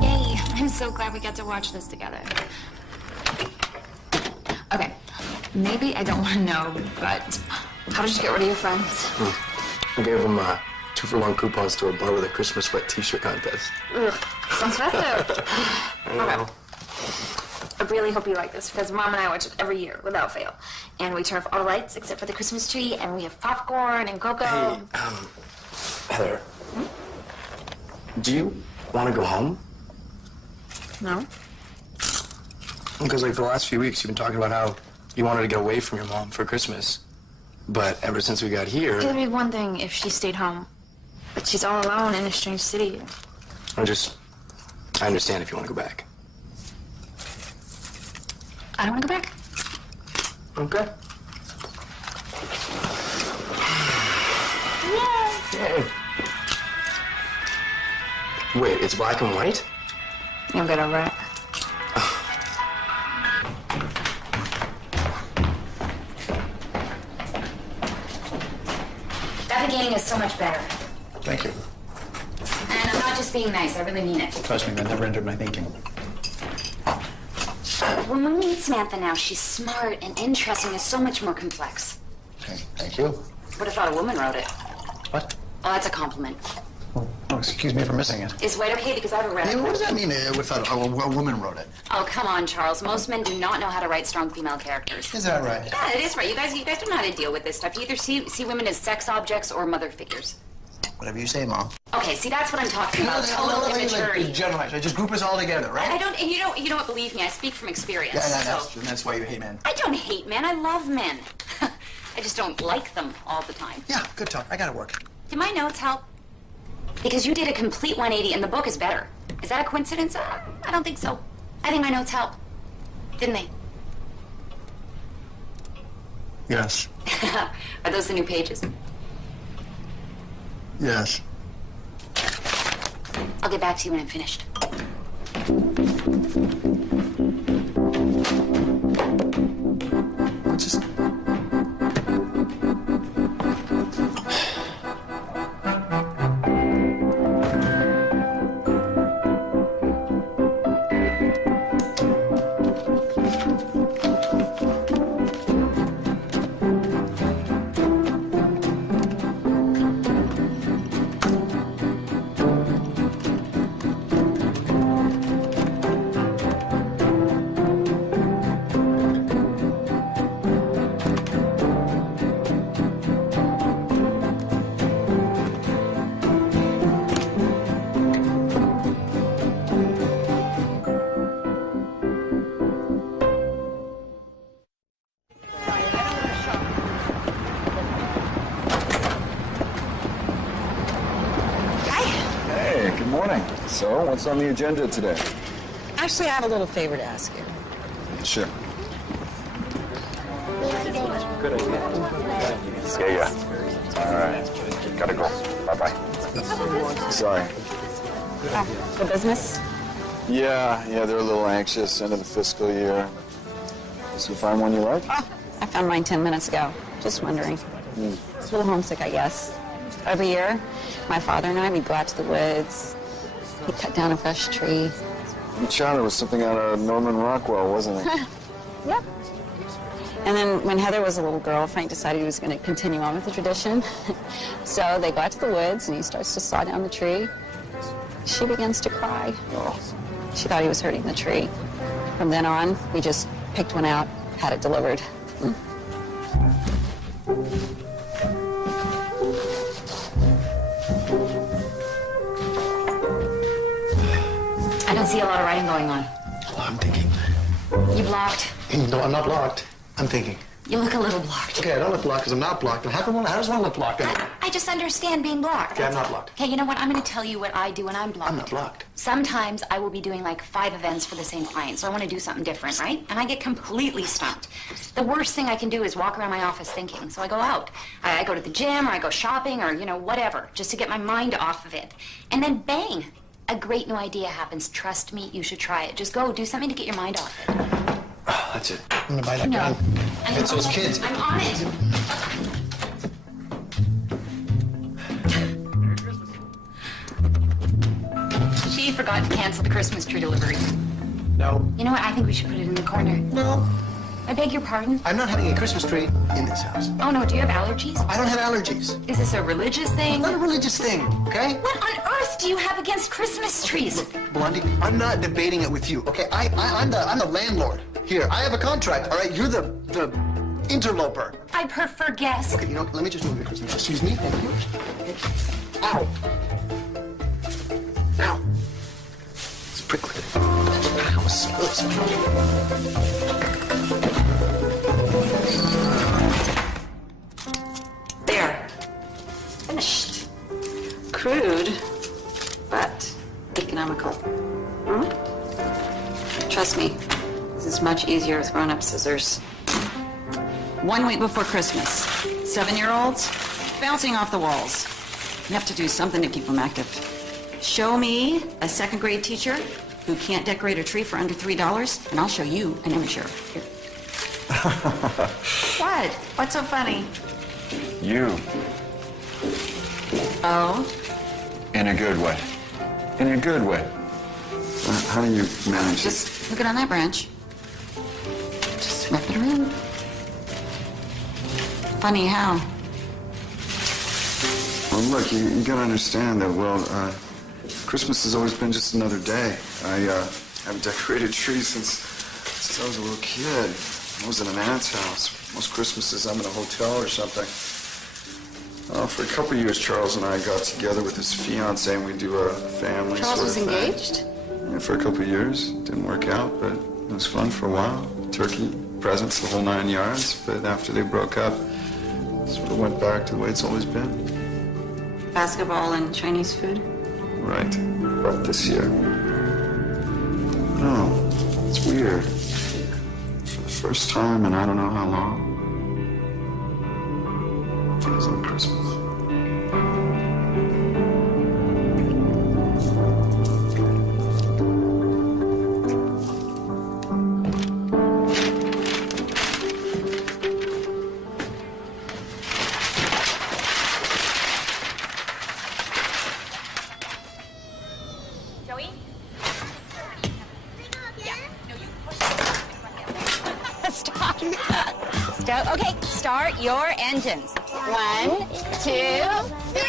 Yay, I'm so glad we got to watch this together. Okay, maybe I don't want to know, but how did you get rid of your friends? I gave them 2-for-1 coupons to a bar with a Christmas sweat t-shirt contest. Ugh, sounds festive. Okay. I really hope you like this because Mom and I watch it every year without fail. And we turn off all the lights except for the Christmas tree, and we have popcorn and cocoa. Hey, Heather, do you want to go home? No? Because like for the last few weeks, you've been talking about how you wanted to get away from your mom for Christmas. But ever since we got here, It'd be one thing if she stayed home, but she's all alone in a strange city. I understand if you want to go back. I don't want to go back. Okay. Yay. Wait, it's black and white? You'll get over it. That beginning is so much better. Thank you. And I'm not just being nice, I really mean it. Trust me, that never entered my thinking. When we meet Samantha now, she's smart and interesting and so much more complex. Okay, thank you. Would have thought a woman wrote it. What? Oh, that's a compliment. Oh, excuse me for missing it. Is white okay? Because I haven't read it. What does that mean? With a woman wrote it. Oh, come on, Charles. Most men do not know how to write strong female characters. Is that right? Yeah, it is right. You guys don't know how to deal with this stuff. You either see women as sex objects or mother figures. Whatever you say, Mom. Okay, see, that's what I'm talking about. Total immaturity. Generalize. I just group us all together, right? I don't, and you don't believe me. I speak from experience. Yeah, that's so. true. That's why you hate men. I don't hate men. I love men. I just don't like them all the time. Yeah, good talk. I gotta work. Do my notes help? Because you did a complete 180 and the book is better. Is that a coincidence? I don't think so. I think my notes help. Didn't they? Yes. Are those the new pages? Yes. I'll get back to you when I'm finished. Just... So, what's on the agenda today? Actually, I have a little favor to ask you. Sure. Good idea. Yeah. All right. Gotta go. Bye-bye. Sorry. Oh, the business? Yeah, they're a little anxious. End of the fiscal year. Did you find one you like? Oh, I found mine 10 minutes ago. Just wondering. It's a little homesick, I guess. Every year, my father and I, we'd go out to the woods. He'd cut down a fresh tree. You shot it was something out of Norman Rockwell, wasn't it? Yep. And then when Heather was a little girl, Frank decided he was going to continue on with the tradition. So they go out to the woods, and he starts to saw down the tree. She begins to cry. Oh. She thought he was hurting the tree. From then on, we just picked one out, had it delivered. I don't see a lot of writing going on. Oh, I'm thinking. You blocked. No, I'm not blocked. I'm thinking. You look a little blocked. Okay, I don't look blocked because I'm not blocked. And how does one look blocked? I just understand being blocked. Okay, I'm not blocked. Okay, you know what? I'm going to tell you what I do when I'm blocked. I'm not blocked. Sometimes I will be doing like 5 events for the same client, so I want to do something different, right? And I get completely stumped. The worst thing I can do is walk around my office thinking, so I go out. I go to the gym, or I go shopping, or, you know, whatever, just to get my mind off of it. And then bang, a great new idea happens. Trust me, you should try it. Just go, do something to get your mind off it. Oh, that's it. I'm going to buy that No. gun. It's those kids. I'm on it. She forgot to cancel the Christmas tree delivery. No. You know what? I think we should put it in the corner. No. I beg your pardon? I'm not having a Christmas tree in this house. Oh, no. Do you have allergies? I don't have allergies. Is this a religious thing? It's not a religious thing, okay? What on earth do you have against Christmas trees? Blondie, I'm not debating it with you, okay? I'm the landlord. Here, I have a contract, all right? You're the interloper. I prefer guest. Okay, you know, let me just move the Christmas. Excuse me. Thank you. Ow. Ow. It's prickly. Ow, There. Finished. Crude, but economical. Trust me, this is much easier with grown-up scissors. 1 week before Christmas, 7-year-olds bouncing off the walls. You have to do something to keep them active. Show me a 2nd grade teacher who can't decorate a tree for under $3, and I'll show you an amateur. Here. What? What's so funny? You. Oh? In a good way. In a good way. How do you manage it? Just look it on that branch. Just wrap it around. Funny how? Well, look, you gotta understand that, Christmas has always been just another day. I haven't decorated trees since I was a little kid. I was in an aunt's house. Most Christmases I'm in a hotel or something. For a couple of years, Charles and I got together with his fiancée, and we do a family Charles sort was of thing. engaged? Yeah, for a couple of years. Didn't work out, but it was fun for a while. Turkey, presents, the whole 9 yards. But after they broke up, it sort of went back to the way it's always been. Basketball and Chinese food? Right. But this year. No, it's weird. For the first time in I don't know how long, it feels like Christmas. Okay, start your engines. 1, 2, 3.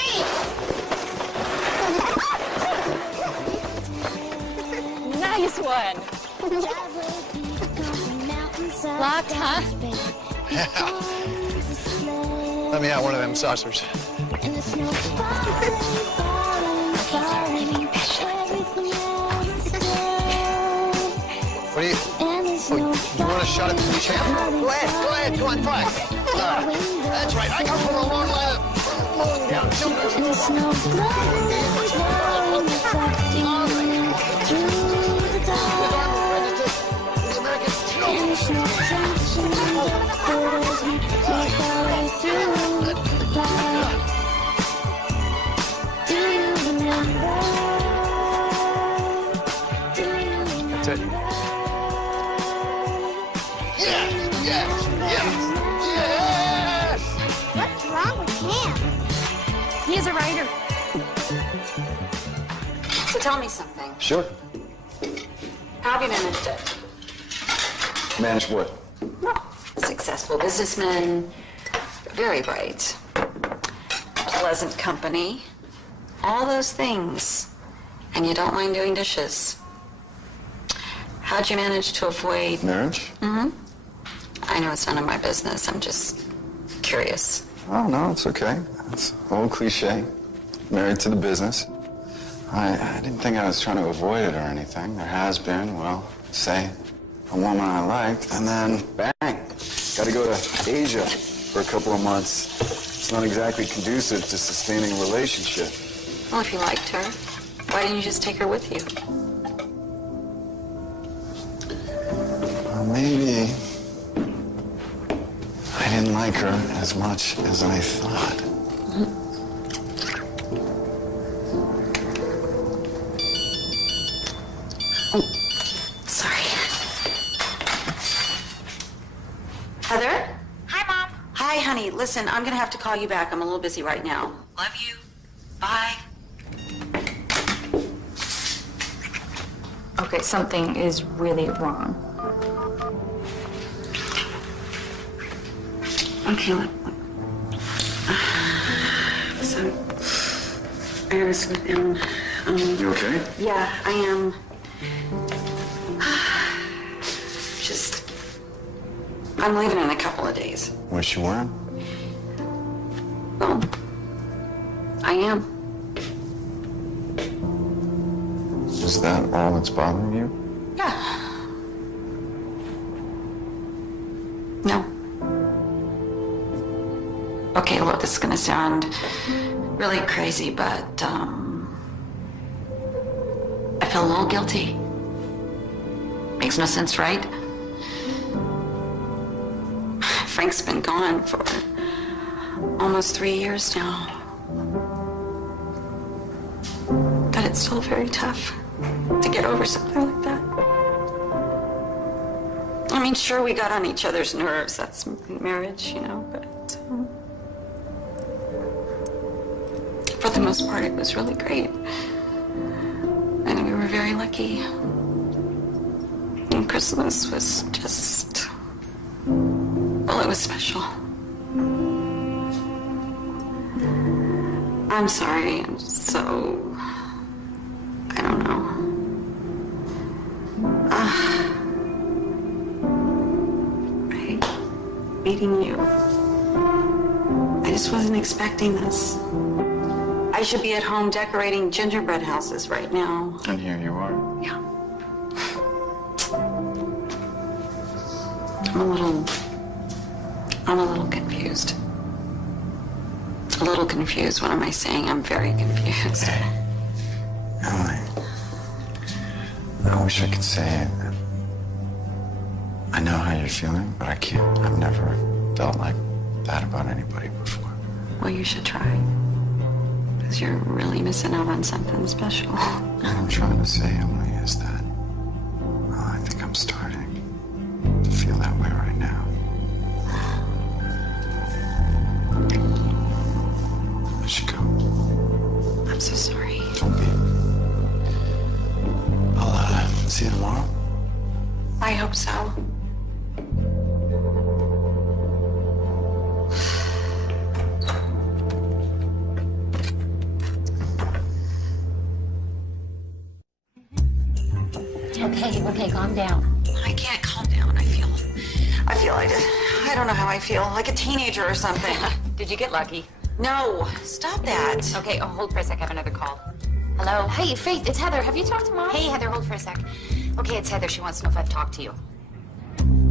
Nice one. Locked, huh? Yeah. Let me out one of them saucers. What do you... Oh, you want a shot at the champ? Go ahead, go on, try. That's right, I come from a long line of... Yeah, that's it. Yes! What's wrong with him? He is a writer. So tell me something. Sure. How have you managed it? Manage what? Successful businessman, very bright, pleasant company, all those things, and you don't mind doing dishes. How'd you manage to avoid... Marriage? Mm-hmm. I know it's none of my business. I'm just curious. Oh, no, it's okay. It's an old cliche. Married to the business. I didn't think I was trying to avoid it or anything. There has been, well, say, a woman I liked, and then bang, got to go to Asia for a couple of months. It's not exactly conducive to sustaining a relationship. Well, if you liked her, why didn't you just take her with you? Well, maybe I didn't like her as much as I thought. Sorry. Heather? Hi, Mom. Hi, honey. Listen, I'm gonna have to call you back. I'm a little busy right now. Love you. Bye. Okay, something is really wrong. Okay, look. So, I gotta sleep in. You okay? Yeah, I am. I'm leaving in a couple of days. Wish you weren't. Well, I am. Is that all that's bothering you? Yeah. No. Okay, well, this is gonna sound really crazy, but, I feel a little guilty. Makes no sense, right? Frank's been gone for almost 3 years now. But it's still very tough to get over something like that. I mean, sure, we got on each other's nerves. That's marriage, you know, but for the most part, it was really great. And we were very lucky. And Christmas was just, well, it was special. I'm sorry, I'm so, I don't know. Meeting you. I just wasn't expecting this. I should be at home decorating gingerbread houses right now. And here you are. Yeah. I'm a little confused. A little confused. What am I saying? I'm very confused. Hey, Emily, I wish I could say it. I know how you're feeling, but I can't. I've never felt like that about anybody before. Well, you should try. Because you're really missing out on something special. What I'm trying to say, Emily, is that, well, I think I'm starting to feel that way right now. I should go. I'm so sorry. Don't be. I'll see you tomorrow. I hope so. Okay, calm down. I can't calm down. I don't know how I feel, like a teenager or something. Did you get lucky? No, stop that. Okay, hold for a sec. I have another call. Hello? Hey, Faith, it's Heather. Have you talked to Mom? Hey, Heather, hold for a sec. Okay, it's Heather. She wants to know if I've talked to you.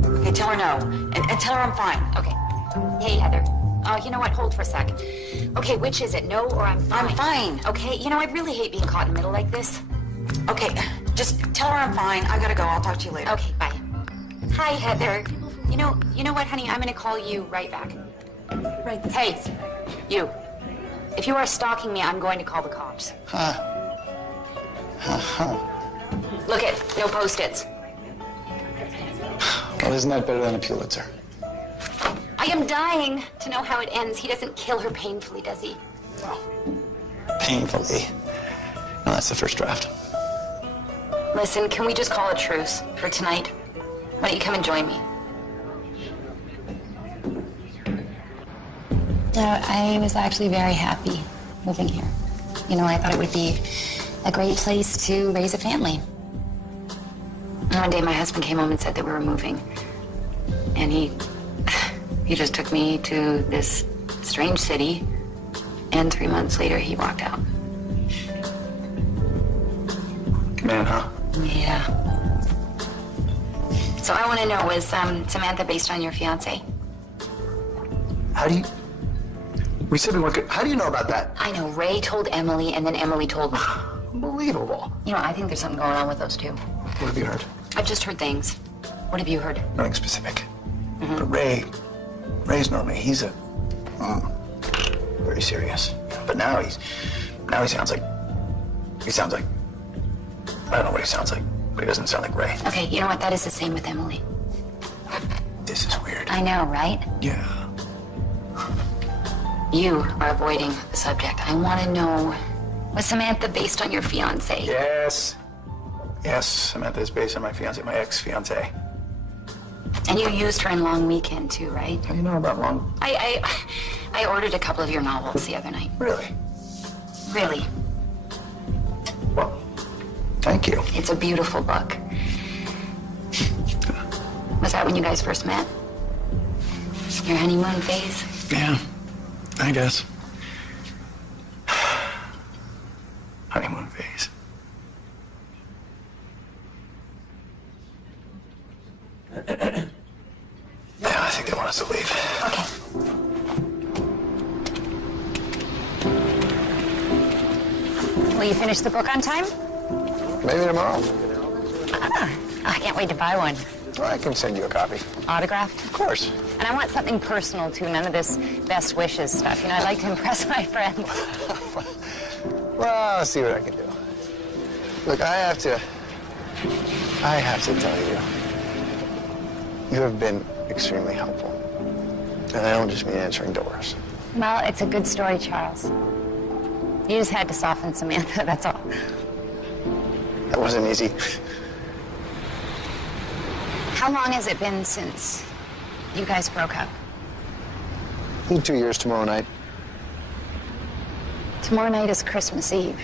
Okay, tell her no. And tell her I'm fine. Okay. Hey, Heather. Oh, you know what? Hold for a sec. Okay, which is it? No or I'm fine? I'm fine. Okay, you know, I really hate being caught in the middle like this. Okay, just tell her I'm fine. I gotta go. I'll talk to you later. Okay, bye. Hi, Heather. You know what, honey? I'm gonna call you right back. Right this Hey, you. If you are stalking me, I'm going to call the cops. Look it, no Post-its. Well, isn't that better than a Pulitzer? I am dying to know how it ends. He doesn't kill her painfully, does he? Painfully. No, that's the first draft. Listen, can we just call a truce for tonight? Why don't you come and join me? I was actually very happy moving here. You know, I thought it would be a great place to raise a family. And one day my husband came home and said that we were moving. And he just took me to this strange city. And 3 months later, he walked out. Man, huh? Yeah. So I want to know, was Samantha based on your fiance? How do you... We said we weren't good. How do you know about that? I know. Ray told Emily, and then Emily told me. Unbelievable. You know, I think there's something going on with those two. What have you heard? I've just heard things. What have you heard? Nothing specific. But Ray's normally, he's a... very serious. But now he sounds like... I don't know what he sounds like, but he doesn't sound like Ray. Okay, you know what? That is the same with Emily. This is weird. I know, right? Yeah. You are avoiding the subject. I want to know, was Samantha based on your fiance? Yes. Yes, Samantha is based on my fiance, my ex-fiance. And you used her in Long Weekend too, right? How do you know about Long? I ordered a couple of your novels the other night. Really? Really. Well, thank you. It's a beautiful book. Was that when you guys first met? Your honeymoon phase? Yeah, I guess. Honeymoon phase. Yeah, I think they want us to leave. Okay. Will you finish the book on time? Maybe tomorrow. I can't wait to buy one. Well, I can send you a copy. Autographed? Of course. And I want something personal, too. None of this best wishes stuff. You know, I like to impress my friends. Well, I'll see what I can do. Look, I have to tell you, you have been extremely helpful. And I don't just mean answering doors. Well, it's a good story, Charles. You just had to soften Samantha, that's all. That wasn't easy. How long has it been since you guys broke up? 2 years tomorrow night. Tomorrow night is Christmas Eve.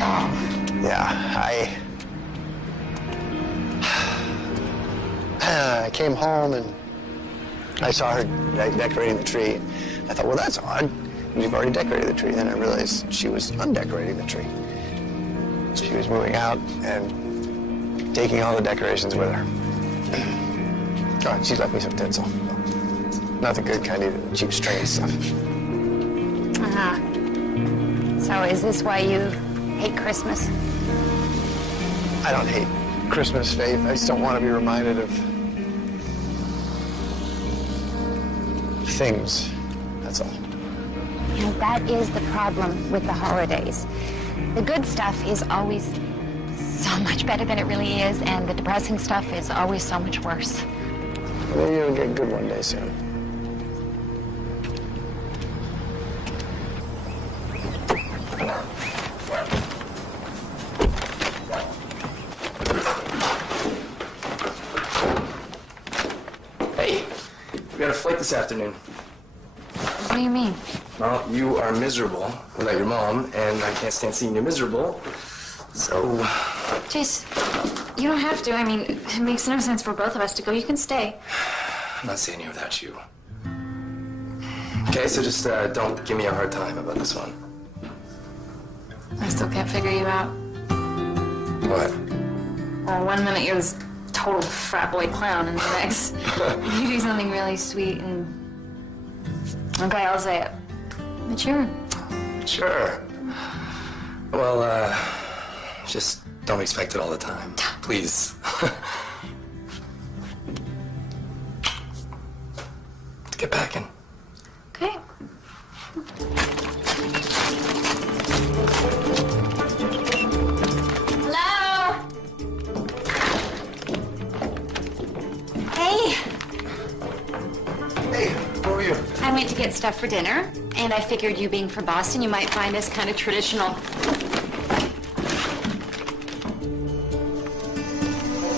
Oh. Yeah, I came home and I saw her decorating the tree. I thought, well, that's odd. We've already decorated the tree. Then I realized she was undecorating the tree. She was moving out and taking all the decorations with her. God, she left me some tinsel. Not the good kind, either. Cheap string and stuff. Uh-huh. So is this why you hate Christmas? I don't hate Christmas, Faith. I just don't want to be reminded of things. That's all. You know, that is the problem with the holidays. The good stuff is always so much better than it really is, and the depressing stuff is always so much worse. Maybe you'll get good one day soon. Hey, we got a flight this afternoon. What do you mean? Well, you are miserable without your mom, and I can't stand seeing you miserable. So... Jace, you don't have to. I mean, it makes no sense for both of us to go. You can stay. I'm not staying here without you. Okay, so just don't give me a hard time about this one. I still can't figure you out. What? Well, 1 minute you're this total frat boy clown, and the next you do something really sweet and... Okay, I'll say it. Mature. Sure. Well, just don't expect it all the time. Please. Let's get packing. Okay. Hello? Hey. Hey, who are you? I went to get stuff for dinner, and I figured you being from Boston, you might find this kind of traditional.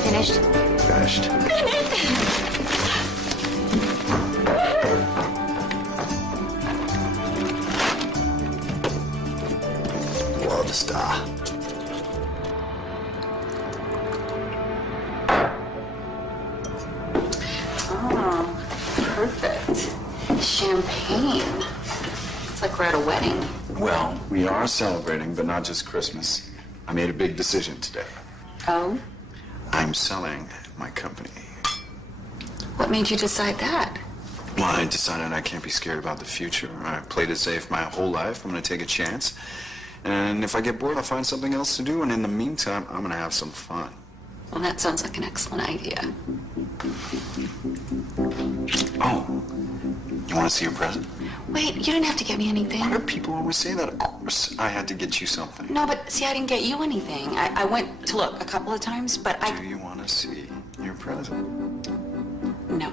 Finished? Finished. Love star. Oh, perfect. Champagne. It's like we're at a wedding. Well, we are celebrating, but not just Christmas. I made a big decision today. Oh? I'm selling my company. What made you decide that? Well, I decided I can't be scared about the future. I played it safe my whole life. I'm going to take a chance. And if I get bored, I'll find something else to do. And in the meantime, I'm going to have some fun. Well, that sounds like an excellent idea. Oh, you want to see your present? Wait, you didn't have to get me anything. Why do people always say that? Of course I had to get you something. No, but see, I didn't get you anything. I went to look a couple of times, but Do you want to see your present? No.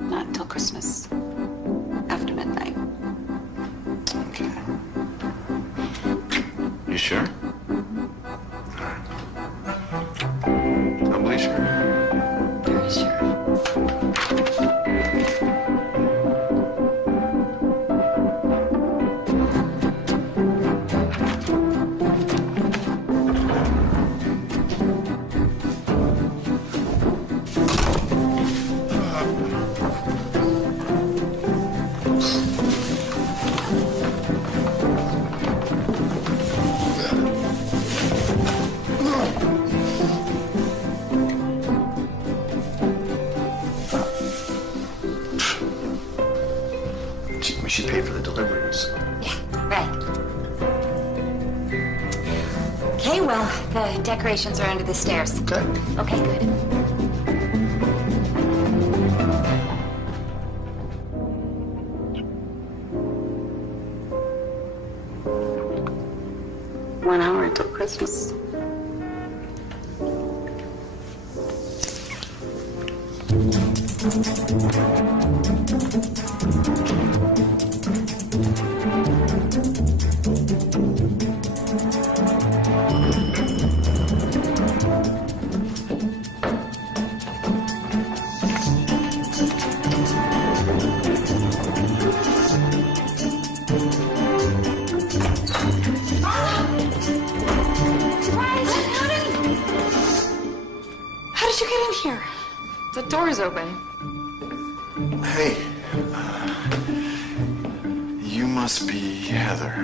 Not until Christmas. After midnight. Okay. You sure? Doubly sure? Very sure. We should pay for the deliveries. Right. Okay, well, the decorations are under the stairs. Okay. Okay, good. One hour until Christmas. How did you get in here? The door's open. Hey, you must be Heather.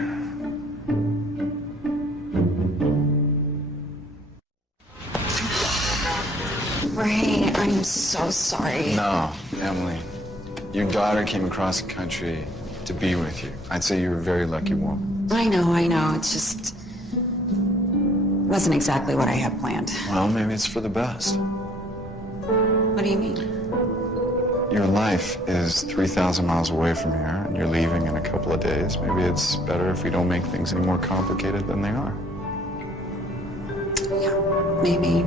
Ray, I'm so sorry. No, Emily. Your daughter came across the country to be with you. I'd say you're a very lucky woman. I know. It's just... wasn't exactly what I had planned. Well, maybe it's for the best. What do you mean? Your life is 3,000 miles away from here, and you're leaving in a couple of days. Maybe it's better if we don't make things any more complicated than they are. Yeah, maybe.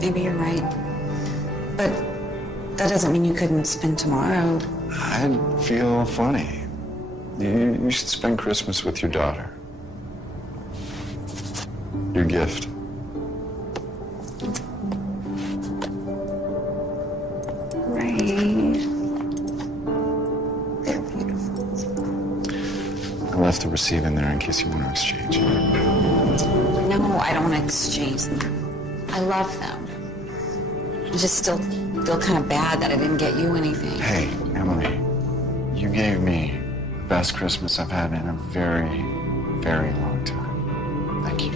Maybe you're right. But that doesn't mean you couldn't spend tomorrow. I'd feel funny. You should spend Christmas with your daughter. Your gift. Ray. They're beautiful. I left a receipt in there in case you want to exchange. No, I don't want to exchange them. I love them. I just still feel kind of bad that I didn't get you anything. Hey, Emily, you gave me the best Christmas I've had in a very, very long time. Thank you.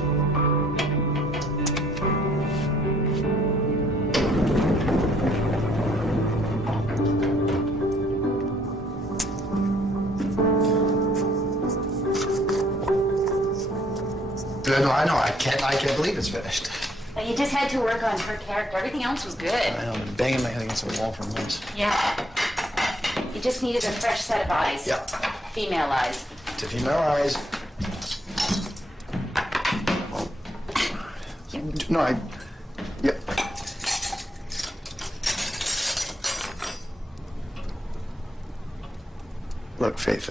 No, I know. I can't believe it's finished. Well, you just had to work on her character. Everything else was good. I know. I've been banging my head against the wall for months. Yeah. You just needed a fresh set of eyes. Yep. Female eyes. To female eyes. No, Yep. Look, Faith,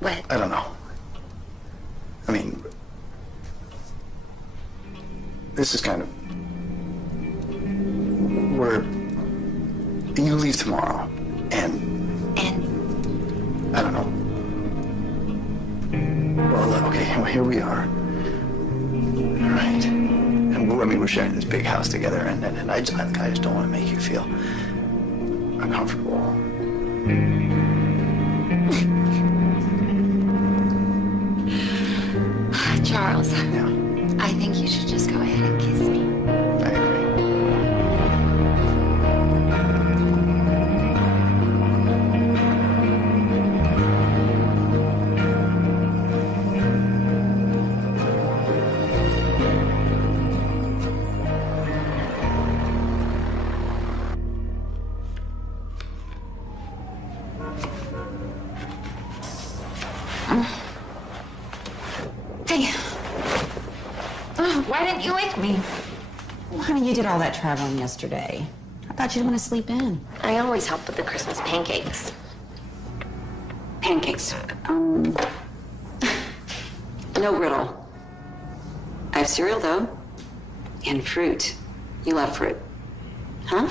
What? I don't know. I mean, this is kind of... You leave tomorrow, and... I don't know. Well, look, okay, well, here we are. All right. And we're sharing this big house together, and I just don't want to make you feel uncomfortable. Charles. Yeah. I think you should just go ahead and kiss me. I agree. Hey. Oh, why didn't you wake me? Well, honey, you did all that traveling yesterday. I thought you'd want to sleep in. I always help with the Christmas pancakes. Pancakes. No griddle. I have cereal, though. And fruit. You love fruit. Huh?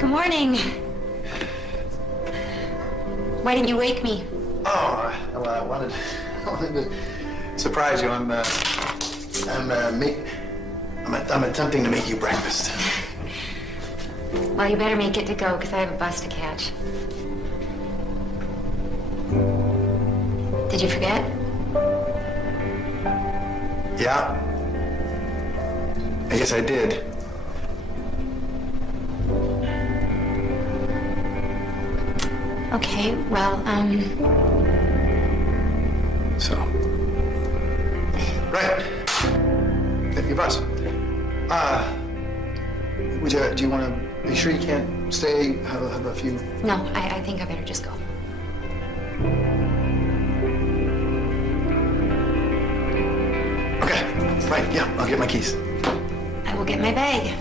Good morning. Why didn't you wake me? Oh, well, I wanted to surprise you. I'm attempting to make you breakfast. Well, you better make it to go, because I have a bus to catch. Did you forget? Yeah. I guess I did. Okay, well, So. Right. Your bus. Do you want to be sure you can't stay, have a few? no, I think I better just go. Okay, right, yeah, I'll get my keys. I will get my bag.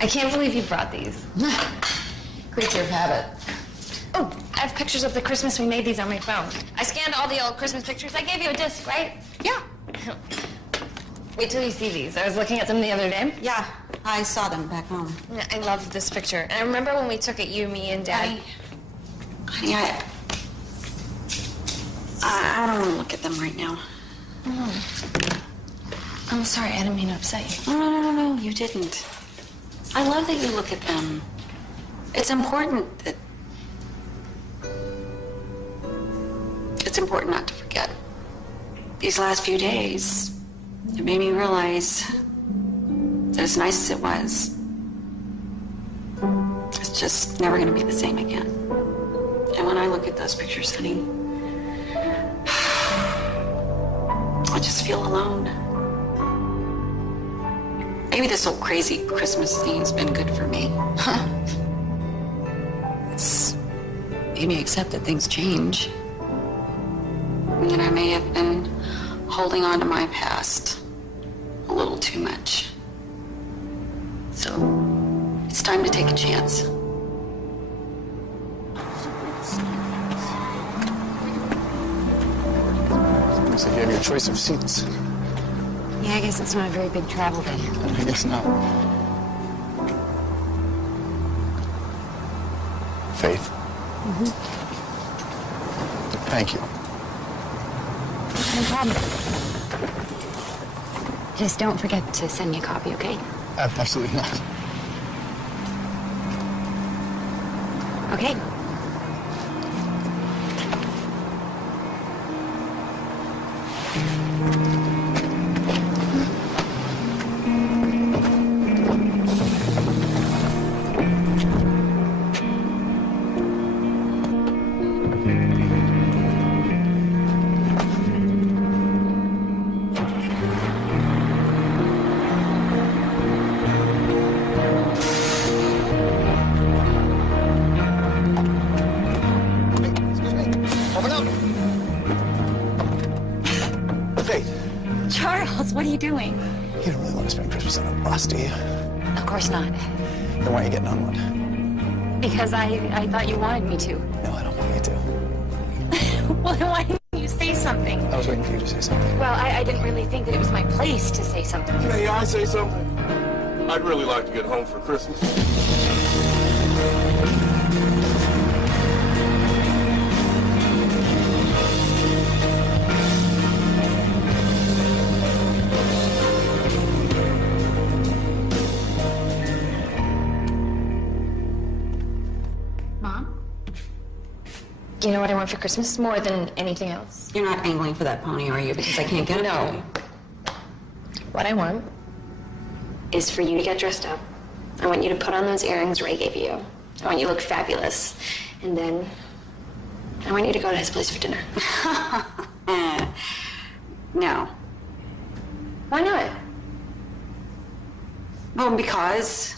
I can't believe you brought these. Creature of habit. Oh, I have pictures of the Christmas we made these on my phone. I scanned all the old Christmas pictures. I gave you a disc, right? Yeah. Wait till you see these. I was looking at them the other day. Yeah, I saw them back home. I love this picture. And I remember when we took it, you, me, and Dad. Honey, I don't want to look at them right now. I'm sorry, I didn't mean to upset you. No, you didn't. I love that you look at them. It's important that... It's important not to forget. These last few days, it made me realize that as nice as it was, it's just never going to be the same again. And when I look at those pictures, honey, I just feel alone. Maybe this whole crazy Christmas thing's been good for me. It's made me accept that things change. And I may have been holding on to my past a little too much. So it's time to take a chance. Looks like you have your choice of seats. Yeah, I guess it's not a very big travel day. I guess not. Faith. Mm-hmm. Thank you. No problem. Just don't forget to send me a copy, okay? Absolutely not. Okay. Charles, what are you doing? You don't really want to spend Christmas on a bus, do you? Of course not. Then why are you getting on one? Because I thought you wanted me to. No, I don't want you to. Well, then why didn't you say something? I was waiting for you to say something. Well, I didn't really think that it was my place to say something. May I say something? I'd really like to get home for Christmas. You know what I want for Christmas more than anything else? You're not angling for that pony, are you? Because I can't get it. No. What I want is for you to get dressed up. I want you to put on those earrings Ray gave you. I want you to look fabulous. And then I want you to go to his place for dinner. No. Why not? Well, because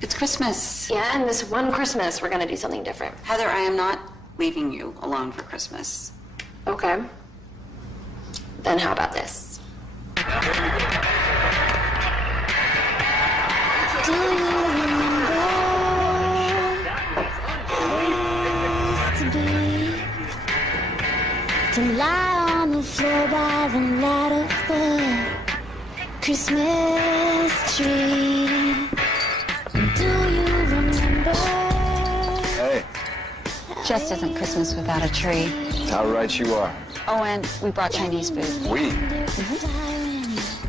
it's Christmas. Yeah, and this one Christmas, we're gonna do something different. Heather, I am not leaving you alone for Christmas. Okay. Then how about this? Do you remember how it used to be to lie on the floor by the light of the Christmas tree? Do you remember? Hey, Just isn't Christmas without a tree. how right you are. Oh, and we brought Chinese food. We?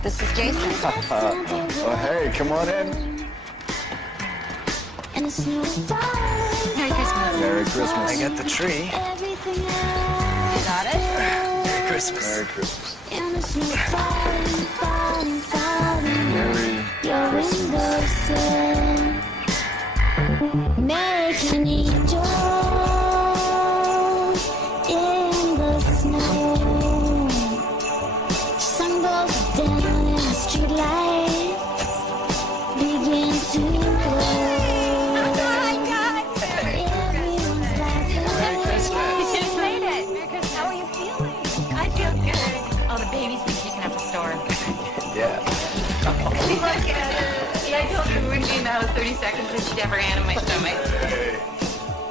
This is Jason. Oh, hey, come on in. And it's no Merry Christmas. Merry Christmas. I got the tree. You got it? Merry Christmas. Merry Christmas. And it's no falling, falling, falling. Merry Your windowsill, making angels in the snow. Sun goes down and the streetlights begin to glow. Everyone's laughing. Merry Christmas. You made it. Merry Christmas. How are you feeling? I feel good. Oh, the baby's been kicking up a storm. Yeah. Look at her. Yeah, I told her it wouldn't be in the house 30 seconds and she'd have her hand in my stomach. Hey,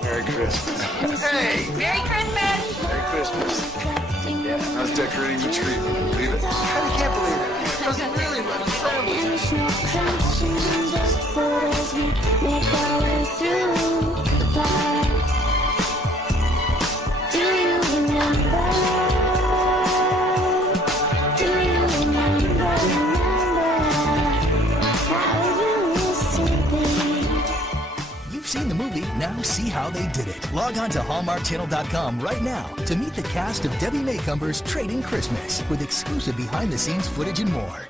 Merry Christmas. Hey, Merry Christmas. Merry Christmas. I was decorating the tree. Believe it? I can't believe it. It doesn't really run. And there's no crunching, just photos we make our way through the park. Do you remember? Do you remember how you used to be? You've seen the movie, now see how they did it. Log on to HallmarkChannel.com right now to meet the cast of Debbie Macomber's Trading Christmas with exclusive behind-the-scenes footage and more.